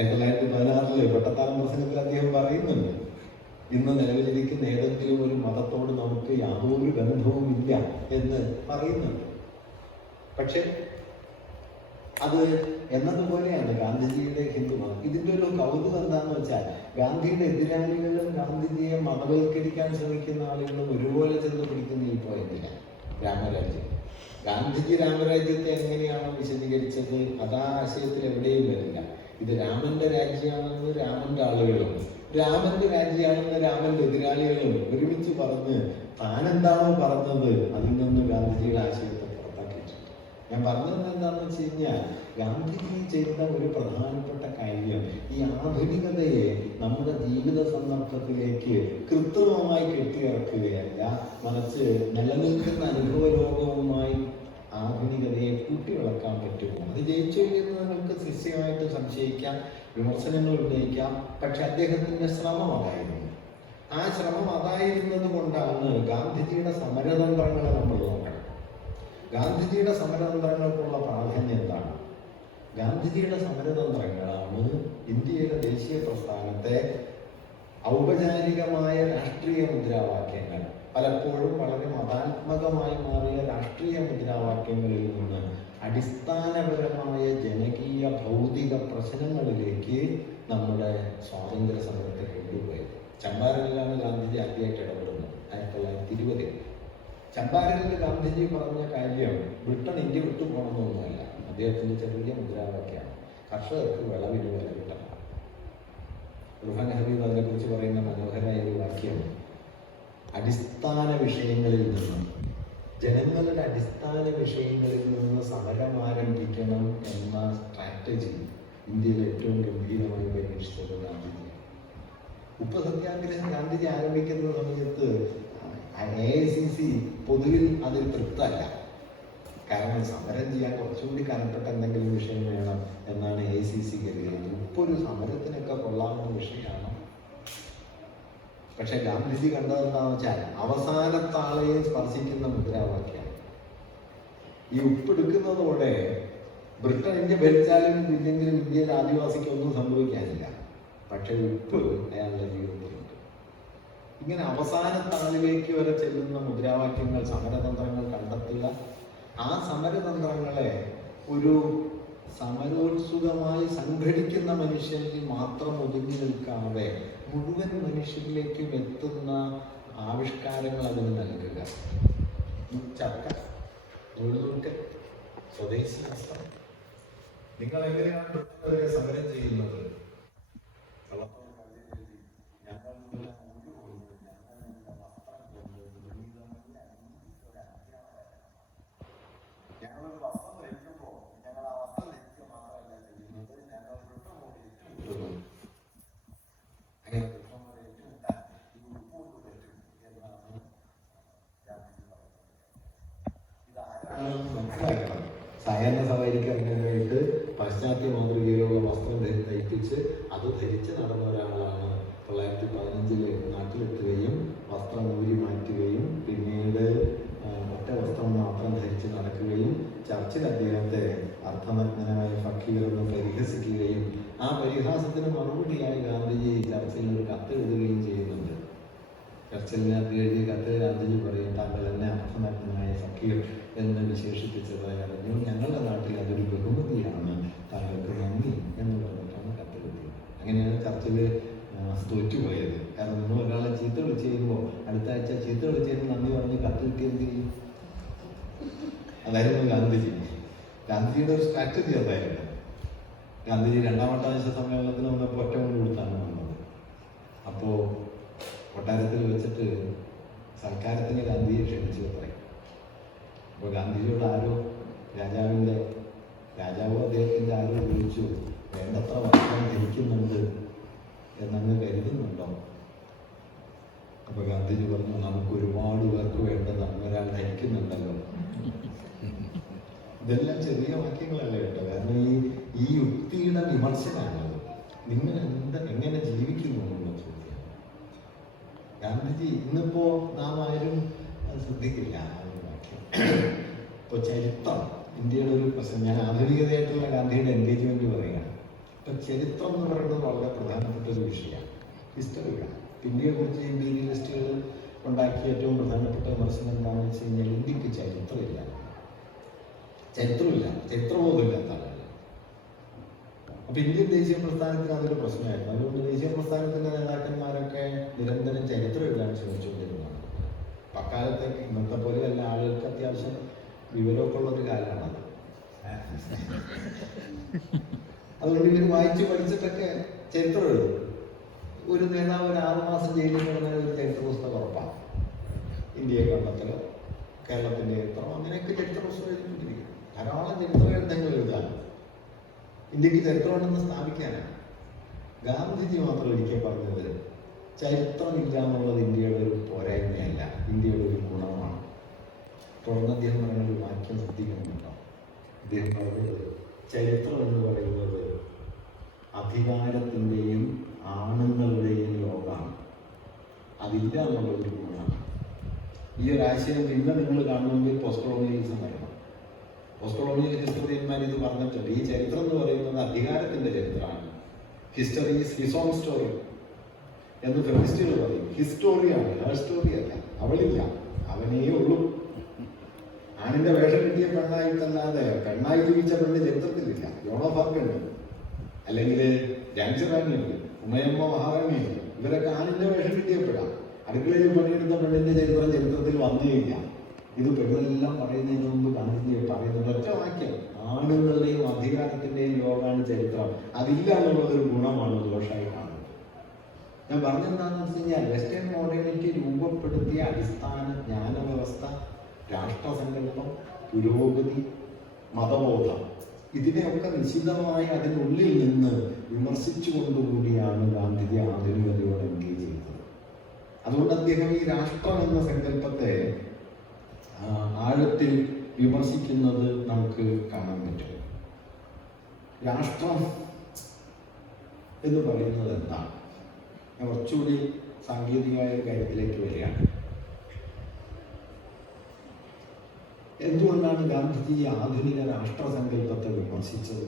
1916 വെട്ടത്താനം പ്രസംഗത്തിൽ അദ്ദേഹം പറയുന്നുണ്ട്, ഇന്ന് നിലവിലിരിക്കുന്ന ഏതെങ്കിലും ഒരു മതത്തോട് നമുക്ക് യാതൊരു ബന്ധവുമില്ല എന്ന് പറയുന്നുണ്ട്. പക്ഷെ അത് എന്നതുപോലെയാണ് ഗാന്ധിജിയുടെ ഹിന്ദുമതം. ഇതിൻ്റെ ഒരു കൗതുകം എന്താണെന്ന് വെച്ചാൽ, ഗാന്ധിയുടെ എതിരാളികളും ഗാന്ധിജിയെ മതവൽക്കരിക്കാൻ ശ്രമിക്കുന്ന ആളുകളും ഒരുപോലെ ചെന്ന് പിടിക്കുന്ന ഈ പോയിന്റില്ല. രാമരാജ്യം, ഗാന്ധിജി രാമരാജ്യത്തെ എങ്ങനെയാണോ വിശദീകരിച്ചത് അത് ആ ആശയത്തിൽ എവിടെയും വരില്ല. ഇത് രാമന്റെ രാജ്യമാണെന്ന് രാമന്റെ ആളുകളും രാമന്റെ രാജ്യമാണെന്ന് രാമന്റെ എതിരാളികളും ഒരുമിച്ച് പറഞ്ഞ് താനെന്താണോ പറഞ്ഞത് അതിൽ നിന്ന് ഗാന്ധിജിയുടെ ആശയത്തെ പുറത്താക്കിയിട്ടുണ്ട്. ഞാൻ പറഞ്ഞത് എന്താണെന്ന് വെച്ച് കഴിഞ്ഞാൽ, ഗാന്ധിജി ചെയ്ത ഒരു പ്രധാനപ്പെട്ട കാര്യം ഈ ആധുനികതയെ നമ്മുടെ ജീവിത സന്ദർഭത്തിലേക്ക് കൃത്രിമമായി കെട്ടിയിറക്കുകയല്ല, മറിച്ച് നിലനിൽക്കുന്ന അനുഭവ ലോകവുമായി ആധുനികതയെ കൂട്ടിവിളക്കാൻ പറ്റുമോ? അത് ജയിച്ചു എന്ന് നിങ്ങൾക്ക് നിശ്ചയമായിട്ട് സംശയിക്കാം, വിമർശനങ്ങൾ ഉന്നയിക്കാം. പക്ഷെ അദ്ദേഹത്തിൻ്റെ ശ്രമം അതായിരുന്നു. ആ ശ്രമം അതായിരുന്നത് കൊണ്ടാണ് ഗാന്ധിജിയുടെ സമരതന്ത്രങ്ങളെ നമ്മൾ നോക്കണം. ഗാന്ധിജിയുടെ സമരതന്ത്രങ്ങൾക്കുള്ള പ്രാധാന്യം എന്താണ്? ഗാന്ധിജിയുടെ സമരതന്ത്രങ്ങളാണ് ഇന്ത്യയിലെ ദേശീയ പ്രസ്ഥാനത്തെ ഔപചാരികമായ രാഷ്ട്രീയ മുദ്രാവാക്യങ്ങൾ, പലപ്പോഴും വളരെ മതാത്മകമായി മാറിയ രാഷ്ട്രീയ മുദ്രാവാക്യങ്ങളിൽ നിന്ന് അടിസ്ഥാനപരമായ ജനകീയ ഭൗതിക പ്രശ്നങ്ങളിലേക്ക് നമ്മുടെ സ്വാതന്ത്ര്യ സമരത്തെ കൊണ്ടുപോയത്. ചമ്പാരനിലാണ് ഗാന്ധിജി ആദ്യമായിട്ട് ഇടപെടുന്നത്, 1920. ചമ്പാരനിൽ ഗാന്ധിജി പറഞ്ഞ കാര്യം ബ്രിട്ടൻ ഇന്ത്യ വിട്ടു പോകണമെന്നൊന്നുമല്ല. അദ്ദേഹത്തിൻ്റെ ചെറിയ മുദ്രാവാക്യമാണ്, കർഷകർക്ക് വിളവിന് വില കിട്ടണം. റുഹാൻ ഹബീബ് അതിനെക്കുറിച്ച് പറയുന്ന മനോഹരമായ ഒരു വാക്യം, അടിസ്ഥാന വിഷയങ്ങളിൽ നിന്ന്, ജനങ്ങളുടെ അടിസ്ഥാന വിഷയങ്ങളിൽ നിന്ന് സമരം ആരംഭിക്കണം എന്ന സ്ട്രാറ്റജി ഇന്ത്യയിൽ ഏറ്റവും ഗംഭീരമായി പരീക്ഷിച്ചത് ഗാന്ധിജി. ഉപ്പ് സത്യാഗ്രഹം ഗാന്ധിജി ആരംഭിക്കുന്ന സമയത്ത് AICC പൊതുവിൽ അതിൽ തൃപ്തമല്ല. കാരണം സമരം ചെയ്യാൻ കുറച്ചുകൂടി കനപ്പെട്ട എന്തെങ്കിലും വിഷയം വേണം എന്നാണ് AICC കരുതിയത്. ഉപ്പൊരു സമരത്തിനൊക്കെ കൊള്ളാവുന്ന വിഷയമാണ്. പക്ഷെ ഗാന്ധിജി കണ്ടതെന്താണെന്ന് വെച്ചാൽ അവസാനത്തെ ആളെയും സ്പർശിക്കുന്ന മുദ്രാവാക്യം. ഈ ഉപ്പെടുക്കുന്നതോടെ ബ്രിട്ടൻ ഇന്ത്യ ഭരിച്ചാലും ഇല്ലെങ്കിലും ഇന്ത്യയിൽ ആദിവാസിക്കൊന്നും സംഭവിക്കാനില്ല. പക്ഷെ ഉപ്പ് അയാളുടെ ജീവിതത്തിലുണ്ട്. ഇങ്ങനെ അവസാനത്തെ ആളിലേക്ക് വരെ ചെല്ലുന്ന മുദ്രാവാക്യങ്ങൾ, സമരതന്ത്രങ്ങൾ കണ്ടെത്തുക. ആ സമരതന്ത്രങ്ങളെ ഒരു സമരോത്സുകമായി സംഘടിക്കുന്ന മനുഷ്യരിൽ മാത്രം ഒതുങ്ങി നിൽക്കാതെ മുഴുവൻ മനുഷ്യരിലേക്കും എത്തുന്ന ആവിഷ്കാരങ്ങൾ അതിന് നൽകുക. ചർക്ക, നൂലുനൂൽക്കൽ, സ്വദേശി വസ്ത്രം. നിങ്ങൾ എങ്ങനെയാണ് ബ്രിട്ടനെതിരെ സമരം ചെയ്യുന്നത്? മനസ്സിലാക്കണം. സായാഹ്ന സവാരിക്ക് ഇറങ്ങാനായിട്ട് പാശ്ചാത്യ മാതൃകയിലുള്ള വസ്ത്രം ധരിപ്പിച്ച് അത് ധരിച്ച് നടന്ന ഒരാളാണ് 1915 നാട്ടിലെത്തുകയും വസ്ത്രം ഊരി മാറ്റുകയും പിന്നീട് ഒറ്റ വസ്ത്രം മാത്രം ധരിച്ച് നടക്കുകയും ചർച്ചിൽ അദ്ദേഹത്തെ അർത്ഥനഗ്നനായ ഫക്കീർ എന്ന് പരിഹസിക്കുകയും ആ പരിഹാസത്തിന് മറുപടിയായി ഗാന്ധിജി ചർച്ചിൽ ഒരു കത്ത് എഴുതുകയും ചെയ്യുന്നുണ്ട്. ചർച്ചിലിനകത്ത് എഴുതിയ കത്ത് ഗാന്ധിജി പറയും, താങ്കൾ എന്നെ അർത്ഥനഗ്നനായ ഫക്കീർ എന്ന് വിശേഷിപ്പിച്ചതായി അറിഞ്ഞു. ഞങ്ങളുടെ നാട്ടിൽ അതൊരു ബഹുമതിയാണ്, താങ്കൾക്ക് നന്ദി എന്ന് പറഞ്ഞിട്ടാണ് കത്ത് എഴുതിയത്. അങ്ങനെയാണ് ചർച്ചിൽ തോറ്റുപോയത്. കാരണം നമ്മൾ ഒരാളെ ചീത്ത വിളിച്ച് കഴിയുമ്പോൾ അടുത്ത ആഴ്ച ചീത്ത വിളിച്ചതിന് നന്ദി പറഞ്ഞ് കത്ത് കിട്ടിയത് ചെയ്യും. അതായിരുന്നു ഗാന്ധിജിയുടെ ഒരു സ്ട്രാറ്റജി അതായിരുന്നു. ഗാന്ധിജി 2ാം വട്ടാഴ്ച സമ്മേളനത്തിന് വന്നപ്പോൾ ഒറ്റ കൊണ്ട് കൊടുത്താണ് വന്നത്. അപ്പോൾ കൊട്ടാരത്തിൽ വെച്ചിട്ട് സൽക്കാരത്തിന് ഗാന്ധിജിയെ ക്ഷണിച്ചു പറയും. അപ്പോൾ ഗാന്ധിജിയോട് രാജാവ് അദ്ദേഹത്തിൻ്റെ ആരോ വിളിച്ചു, വേണ്ടത്ര വസ്ത്രം ധരിക്കുന്നുണ്ട് എന്നങ്ങ് കരുതുന്നുണ്ടോ? അപ്പോൾ ഗാന്ധിജി പറഞ്ഞു, നമുക്ക് ഒരുപാട് പേർക്ക് വേണ്ടതാണ്, ഒരാൾ ധരിക്കുന്നുണ്ടല്ലോ. ഇതെല്ലാം ചെറിയ വാക്യങ്ങളല്ല കേട്ടോ. കാരണം ഈ യുക്തിയുടെ വിമർശനമാണത്. നിങ്ങൾ എങ്ങനെ ജീവിക്കുന്നു എന്നുള്ള ചോദ്യം. ഗാന്ധിജി ഇന്നിപ്പോ നാം ആരും ശ്രദ്ധിക്കില്ല ആ ഒരു വാക്യം. ഇപ്പോൾ ചരിത്രം ഇന്ത്യയുടെ ഒരു പ്രശ്നം. ഞാൻ ആധുനികതയായിട്ടുള്ള ഗാന്ധിയുടെ എൻഗേജ്മെന്റ് പറയുകയാണ്. ഇപ്പം ചരിത്രം എന്ന് പറയുന്നത് വളരെ പ്രധാനപ്പെട്ട ഒരു വിഷയമാണ്. ഹിസ്റ്ററിയാണ്. ഇന്ത്യയെക്കുറിച്ച് ഇമ്പീരിയലിസ്റ്റുകൾ ഉണ്ടാക്കിയ ഏറ്റവും പ്രധാനപ്പെട്ട വിമർശനം എന്താണെന്ന് വെച്ച് കഴിഞ്ഞാൽ, ഇന്ത്യക്ക് ചരിത്രമില്ല, ചരിത്രബോധമില്ലാത്ത ആളാണ്. അപ്പൊ ഇന്ത്യൻ ദേശീയ പ്രസ്ഥാനത്തിന് അതൊരു പ്രശ്നമായിരുന്നു. അതുകൊണ്ട് ദേശീയ പ്രസ്ഥാനത്തിന്റെ നേതാക്കന്മാരൊക്കെ നിരന്തരം ചരിത്രം എഴുതാൻ ശ്രമിച്ചുകൊണ്ടിരുന്നതാണ്. അക്കാലത്തേക്ക് ഇന്നത്തെ പോലെയല്ല, ആളുകൾക്ക് അത്യാവശ്യം വിവരമൊക്കെ ഉള്ളൊരു കാലമാണത്. അതുകൊണ്ട് ഇവർ വായിച്ച് പഠിച്ചിട്ടൊക്കെ ചരിത്രം എഴുതും. ഒരു നേതാവ് ഒരു 6 മാസം ജയിലിൽ കിടന്നാൽ ഒരു ചരിത്ര പുസ്തകം ഉറപ്പാണ്. ഇന്ത്യയെ കണ്ടെത്തലോ കേരളത്തിന്റെ ചരിത്രം, അങ്ങനെയൊക്കെ ചരിത്ര പുസ്തകം എഴുതിക്കൊണ്ടിരിക്കും. ധാരാളം ചരിത്ര ഗ്രന്ഥങ്ങൾ എഴുതാൻ, ഇന്ത്യക്ക് ചരിത്രമുണ്ടെന്ന് സ്ഥാപിക്കാനാണ്. ഗാന്ധിജി മാത്രം ഒരിക്കൽ പറഞ്ഞത്, ചരിത്രമില്ല എന്നുള്ളത് ഇന്ത്യയുടെ ഒരു പോരായ്മയല്ല, ഇന്ത്യയുടെ ഒരു ഗുണമാണ്. തുടർന്ന് അദ്ദേഹം പറയുന്ന ഒരു വാക്യം ശ്രദ്ധിക്കുന്നുണ്ടോ? അദ്ദേഹം പറഞ്ഞത്, ചരിത്രം എന്ന് പറയുന്നത് അധികാരത്തിൻ്റെയും ആണുങ്ങളുടെയും ലോകമാണ്, അതില്ല എന്നുള്ളൊരു ഗുണമാണ്. ഈ ഒരു ആശയം പിന്നെ നിങ്ങൾ കാണുമെങ്കിൽ പോസ്റ്റ് കൊളോണിയലിസം വരണം. പോസ്റ്റ് കൊളോണിയൽ ഹിസ്റ്ററിയന്മാർ ഇത് പറഞ്ഞിട്ടുണ്ട്. ഈ ചരിത്രം എന്ന് പറയുന്നത് അധികാരത്തിന്റെ ചരിത്രമാണ്. History is his own story എന്ന് ഫെമിനിസ്റ്റുകൾ പറയും. ഹിസ്റ്റോറിയാണ്, ഹെർ സ്റ്റോറി അല്ല. അവളില്ല, അവനേ ഉള്ളൂ. ആണിന്റെ വേഷം കിട്ടിയ പെണ്ണായിട്ടല്ലാതെ പെണ്ണായി ജീവിച്ച പെണ്ണ് ചരിത്രത്തിലില്ല. ജോൺ ഓഫ് ആർക്ക് ഉണ്ട്, അല്ലെങ്കിൽ ജാൻസി റാണിയുണ്ട്, ഉമയമ്മ മഹാറാണിയുണ്ട്. ഇവരൊക്കെ ആണിന്റെ വേഷം കിട്ടിയപ്പോഴാണ്. അടുക്കളയിൽ പണിയെടുത്ത പെണ്ണിന്റെ ചരിത്രത്തിൽ വന്നേയില്ല. ഇത് പെണ്ണെല്ലാം പറയുന്നതിന് മുമ്പ് ഗാന്ധിജി പറയുന്നത് ഒറ്റ വാക്യം, ആണുങ്ങളുടെയും അധികാരത്തിന്റെയും ലോകമാണ് ചരിത്രം, അതില്ല എന്നുള്ളതൊരു ഗുണമാണ്, ദോഷമായി കാണുന്നത്. ഞാൻ പറഞ്ഞെന്താണെന്ന് വെച്ച് കഴിഞ്ഞാൽ, വെസ്റ്റേൺ മോഡേണിറ്റി രൂപപ്പെടുത്തിയ അടിസ്ഥാന ജ്ഞാന വ്യവസ്ഥ, രാഷ്ട്രസങ്കല്പം, പുരോഗതി, മതബോധം, ഇതിനെയൊക്കെ നിശിതമായി അതിനുള്ളിൽ നിന്ന് വിമർശിച്ചുകൊണ്ടുകൂടിയാണ് ഗാന്ധിജി ആധുനികതയോട് എൻഗേജ് ചെയ്തത്. അതുകൊണ്ട് അദ്ദേഹം ഈ രാഷ്ട്രം എന്ന സങ്കല്പത്തെ ആഴത്തിൽ വിമർശിക്കുന്നത് നമുക്ക് കാണാൻ പറ്റും. രാഷ്ട്രം എന്ന് പറയുന്നത് എന്താണ്? ഞാൻ കുറച്ചുകൂടി സാങ്കേതികമായ ഒരു കാര്യത്തിലേക്ക് വരികയാണ്. എന്തുകൊണ്ടാണ് ഗാന്ധിജി ആധുനിക രാഷ്ട്രസങ്കല്പത്തെ വിമർശിച്ചത്,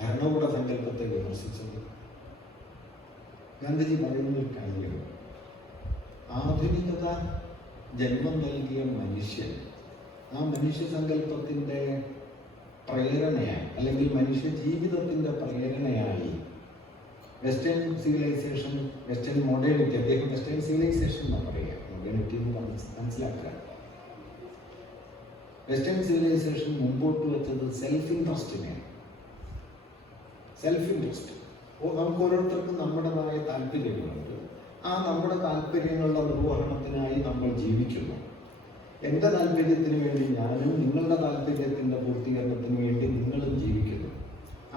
ഭരണകൂട സങ്കല്പത്തെ വിമർശിച്ചത്? ഗാന്ധിജി പറയുന്ന ഒരു കാര്യം, ആധുനികത ജന്മം നൽകിയ മനുഷ്യൻ ആ മനുഷ്യ സങ്കല്പത്തിൻ്റെ പ്രേരണയായി, അല്ലെങ്കിൽ മനുഷ്യ ജീവിതത്തിൻ്റെ പ്രേരണയായി വെസ്റ്റേൺ സിവിലൈസേഷൻ, വെസ്റ്റേൺ മോഡേണിറ്റി, അദ്ദേഹം വെസ്റ്റേൺ സിവിലൈസേഷൻ എന്നാണ് പറയുക, മോഡേണിറ്റി എന്ന് മനസ്സിലാക്കുക. വെസ്റ്റേൺ സിവിലൈസേഷൻ മുമ്പോട്ട് വെച്ചത് സെൽഫ് ഇൻട്രസ്റ്റിനെയാണ്. Self interest. നമുക്ക് ഓരോരുത്തർക്കും നമ്മുടേതായ താല്പര്യങ്ങളുണ്ട്. ആ നമ്മുടെ താല്പര്യങ്ങളുടെ നിർവഹണത്തിനായി നമ്മൾ ജീവിക്കുന്നു. എൻ്റെ താല്പര്യത്തിന് വേണ്ടി ഞാനും, നിങ്ങളുടെ താല്പര്യത്തിൻ്റെ പൂർത്തീകരണത്തിന് വേണ്ടി നിങ്ങളും ജീവിക്കുന്നു.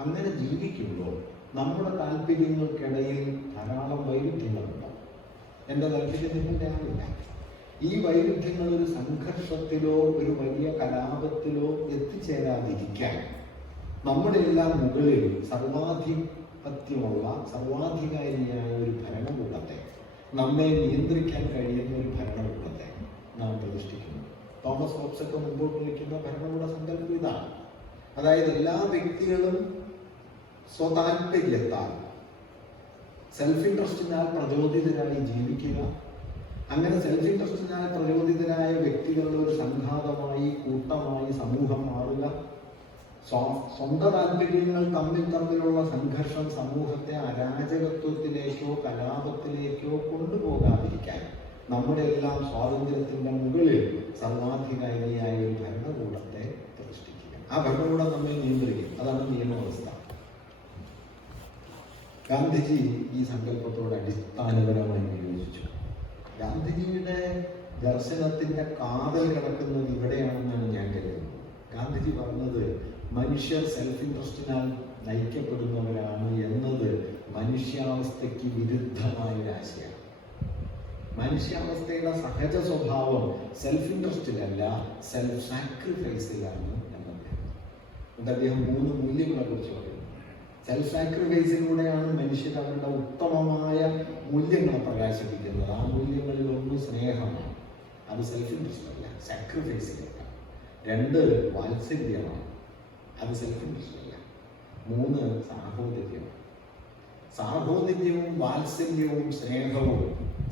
അങ്ങനെ ജീവിക്കുമ്പോൾ നമ്മുടെ താല്പര്യങ്ങൾക്കിടയിൽ ധാരാളം വൈരുദ്ധ്യങ്ങളുണ്ടാവും. എൻ്റെ താല്പര്യം നിങ്ങളുടെ ആവില്ല. ഈ വൈരുദ്ധ്യങ്ങൾ ഒരു സംഘർഷത്തിലോ ഒരു വലിയ കലാപത്തിലോ എത്തിച്ചേരാതിരിക്കാൻ നമ്മുടെ എല്ലാം മുകളിൽ സർവാധിപത്യമുള്ള, സർവാധികാരിയായ ഒരു ഭരണകൂടത്തെ, നമ്മെ നിയന്ത്രിക്കാൻ കഴിയുന്ന ഒരു ഭരണകൂടത്തെ നാം പ്രതിഷ്ഠിക്കുന്നു. തോമസ് ഹോബ്സ് ഒക്കെ മുമ്പോട്ട് വയ്ക്കുന്ന ഭരണകൂട സങ്കല്പം ഇതാണ്. അതായത് എല്ലാ വ്യക്തികളും സ്വതാല്പര്യത്താൽ, സെൽഫ് ഇൻട്രസ്റ്റിനാൽ പ്രചോദിതരായി ജീവിക്കുക. അങ്ങനെ സെൽഫ് ഇൻട്രസ്റ്റിനാൽ പ്രചോദിതരായ വ്യക്തികളുടെ ഒരു സംഘാതമായി, കൂട്ടമായി സമൂഹം മാറുക. സ്വന്തം താല്പര്യങ്ങൾ തമ്മിലുള്ള സംഘർഷം സമൂഹത്തെ അരാജകത്വത്തിലേക്കോ കലാപത്തിലേക്കോ കൊണ്ടുപോകാതിരിക്കാൻ നമ്മുടെ എല്ലാം സ്വാതന്ത്ര്യത്തിൻ്റെ മുകളിൽ സർവാധികാരിയായ ഒരു ഭരണകൂടത്തെ പ്രതിഷ്ഠിക്കുക. ആ ഭരണകൂടം നമ്മെ നിയന്ത്രിക്കും. അതാണ് നിയമവ്യവസ്ഥ. ഗാന്ധിജി ഈ സങ്കല്പത്തോട് അടിസ്ഥാനപരമായി വിയോജിച്ചു. ഗാന്ധിജിയുടെ ദർശനത്തിൻ്റെ കാതൽ കിടക്കുന്നത് ഇവിടെയാണെന്നാണ് ഞാൻ കരുതുന്നത്. ഗാന്ധിജി പറഞ്ഞത് മനുഷ്യർ സെൽഫ് ഇൻട്രസ്റ്റിനാൽ നയിക്കപ്പെടുന്നവരാണ് എന്നത് മനുഷ്യാവസ്ഥയ്ക്ക് വിരുദ്ധമായ ഒരാശയമാണ്. മനുഷ്യാവസ്ഥയുടെ സഹജ സ്വഭാവം സെൽഫ് ഇൻട്രസ്റ്റിലല്ല, സെൽഫ് സാക്രിഫൈസിലാണ് എന്നത്. അദ്ദേഹം 3 മൂല്യങ്ങളെ കുറിച്ച് പറയുന്നു. സെൽഫ് സാക്രിഫൈസിലൂടെയാണ് മനുഷ്യർ അവരുടെ ഉത്തമമായ മൂല്യങ്ങളെ പ്രകാശിപ്പിക്കുന്നത്. ആ മൂല്യങ്ങളിൽ ഒന്ന് സ്നേഹമാണ്. അത് സെൽഫ് ഇൻട്രസ്റ്റ് അല്ല, സാക്രിഫൈസിലല്ല. 2 വാത്സല്യമാണ്. അത് സെൽഫ് ഇൻട്രസ്റ്റ് അല്ല. 3 സാഹോദര്യമാണ്. സാഹോദര്യവും വാത്സല്യവും സ്നേഹവും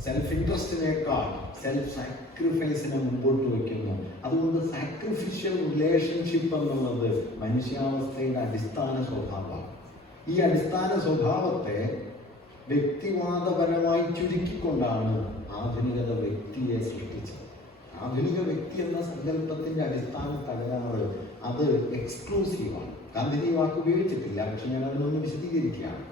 സെൽഫ് ഇൻട്രസ്റ്റിനേക്കാൾ സെൽഫ് സാക്രിഫൈസിനെ മുമ്പോട്ട് വയ്ക്കുന്നു. അതുകൊണ്ട് സാക്രിഫിഷ്യൽ റിലേഷൻഷിപ്പ് എന്നുള്ളത് മനുഷ്യാവസ്ഥയുടെ അടിസ്ഥാന സ്വഭാവമാണ്. ഈ അടിസ്ഥാന സ്വഭാവത്തെ വ്യക്തിവാദപരമായി ചുരുക്കിക്കൊണ്ടാണ് ആധുനികത വ്യക്തിയെ സൃഷ്ടിച്ചത്. ആധുനിക വ്യക്തി എന്ന സങ്കല്പത്തിൻ്റെ അടിസ്ഥാന തകരാറ് അത് എക്സ്ക്ലൂസീവാണ്. ഗാന്ധിജി വാക്ക് ഉപയോഗിച്ചിട്ടില്ല, പക്ഷെ ഞാൻ അതിനൊന്ന് വിശദീകരിക്കുകയാണ്.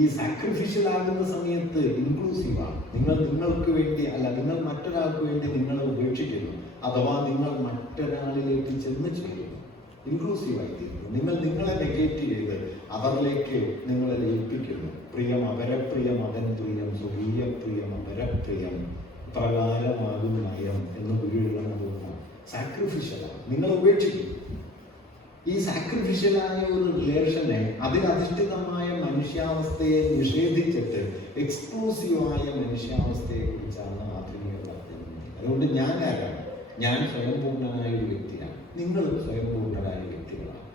ഈ സാക്രിഫിഷ്യൽ ആകുന്ന സമയത്ത് ഇൻക്ലൂസീവാണ്. നിങ്ങൾക്ക് വേണ്ടി അല്ല, നിങ്ങൾ മറ്റൊരാൾക്ക് വേണ്ടി നിങ്ങളെ ഉപേക്ഷിക്കുന്നു, അഥവാ നിങ്ങൾ മറ്റൊരാളിലേക്ക് ചെന്ന് ചേരുന്നു. ഇൻക്ലൂസീവായി തീരുന്നു. നിങ്ങളെ നെഗേറ്റ് ചെയ്ത് അവരിലേക്ക് നിങ്ങളെ ലയിപ്പിക്കുന്നു. പ്രിയം അപരപ്രിയം അതൻപ്രിയം സ്വകീയ പ്രിയം അപരപ്രിയം പ്രകാരമാകും നയം എന്ന് ഗുരുവിടുന്നത് സാക്രിഫിഷ്യലാണ്. നിങ്ങൾ ഉപേക്ഷിക്കും. ഈ സാക്രിഫിഷ്യലായ ഒരു റിലേഷനെ, അതിനധിഷ്ഠിതമായ മനുഷ്യാവസ്ഥയെ നിഷേധിച്ചിട്ട് എക്സ്ക്ലൂസീവായ മനുഷ്യാവസ്ഥയെ കുറിച്ചാണ് ആധുനികത പറയുന്നത്. അതുകൊണ്ട് ഞാൻ ആരാണ്? ഞാൻ സ്വയംപൂർണനായ ഒരു വ്യക്തിയാണ്, നിങ്ങൾ സ്വയംപൂർണരായ വ്യക്തികളാണ്.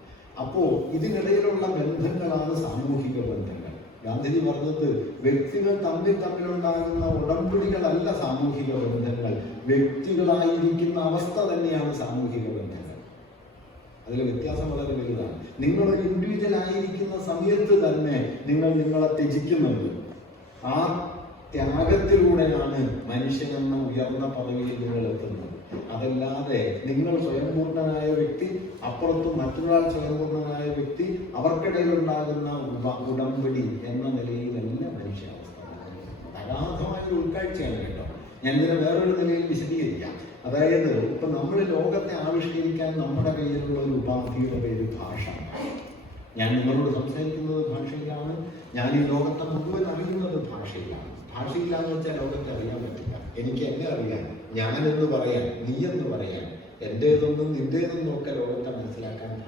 അപ്പോൾ ഇതിനിടയിലുള്ള ബന്ധങ്ങളാണ് സാമൂഹിക ബന്ധങ്ങൾ. ഗാന്ധിജി പറഞ്ഞത് വ്യക്തികൾ തമ്മിലുണ്ടാകുന്ന ഉടമ്പടികളല്ല സാമൂഹിക ബന്ധങ്ങൾ, വ്യക്തികളായിരിക്കുന്ന അവസ്ഥ തന്നെയാണ് സാമൂഹിക ബന്ധങ്ങൾ. അതിൽ വ്യത്യാസം വളരെ വലുതാണ്. നിങ്ങളൊരു ഇൻഡിവിജ്വൽ ആയിരിക്കുന്ന സമയത്ത് തന്നെ നിങ്ങൾ നിങ്ങളെ ത്യജിക്കുന്നുണ്ട്. ആ ത്യാഗത്തിലൂടെയാണ് മനുഷ്യനെന്ന ഉയർന്ന പദവിയിൽ നിങ്ങൾ എത്തുന്നത്. അതല്ലാതെ നിങ്ങൾ സ്വയംപൂർണനായ വ്യക്തി, അപ്പുറത്തും മറ്റൊരാൾ സ്വയംപൂർണനായ വ്യക്തി, അവർക്കിടയിലുണ്ടാകുന്ന ഉടമ്പടി എന്ന നിലയിലല്ല മനുഷ്യാവസ്ഥ. അഗാധമായ ഒരു ഉൾക്കാഴ്ചയാണ് കേട്ടോ. ഞാൻ ഇതിനെ വേറൊരു നിലയിൽ വിശദീകരിക്കാം. അതായത് ഇപ്പൊ നമ്മൾ ലോകത്തെ ആവിഷ്കരിക്കാൻ നമ്മുടെ കയ്യിലുള്ള ഒരു ഉപാധിയുടെ പേര് ഭാഷ. ഞാൻ നിങ്ങളോട് സംസാരിക്കുന്നത് ഭാഷയിലാണ്. ഞാൻ ഈ ലോകത്തെ മുഴുവൻ അറിയുന്നത് ഭാഷയിലാണ്. ഭാഷയില്ലാന്ന് വെച്ചാൽ ലോകത്തെ അറിയാൻ പറ്റില്ല. എനിക്ക് എന്നെ അറിയാൻ, ഞാനെന്ന് പറയാൻ, നീ എന്ന് പറയാൻ, എൻ്റേതൊന്നും നിൻ്റേതൊന്നും ഒക്കെ ലോകത്തെ മനസ്സിലാക്കാൻ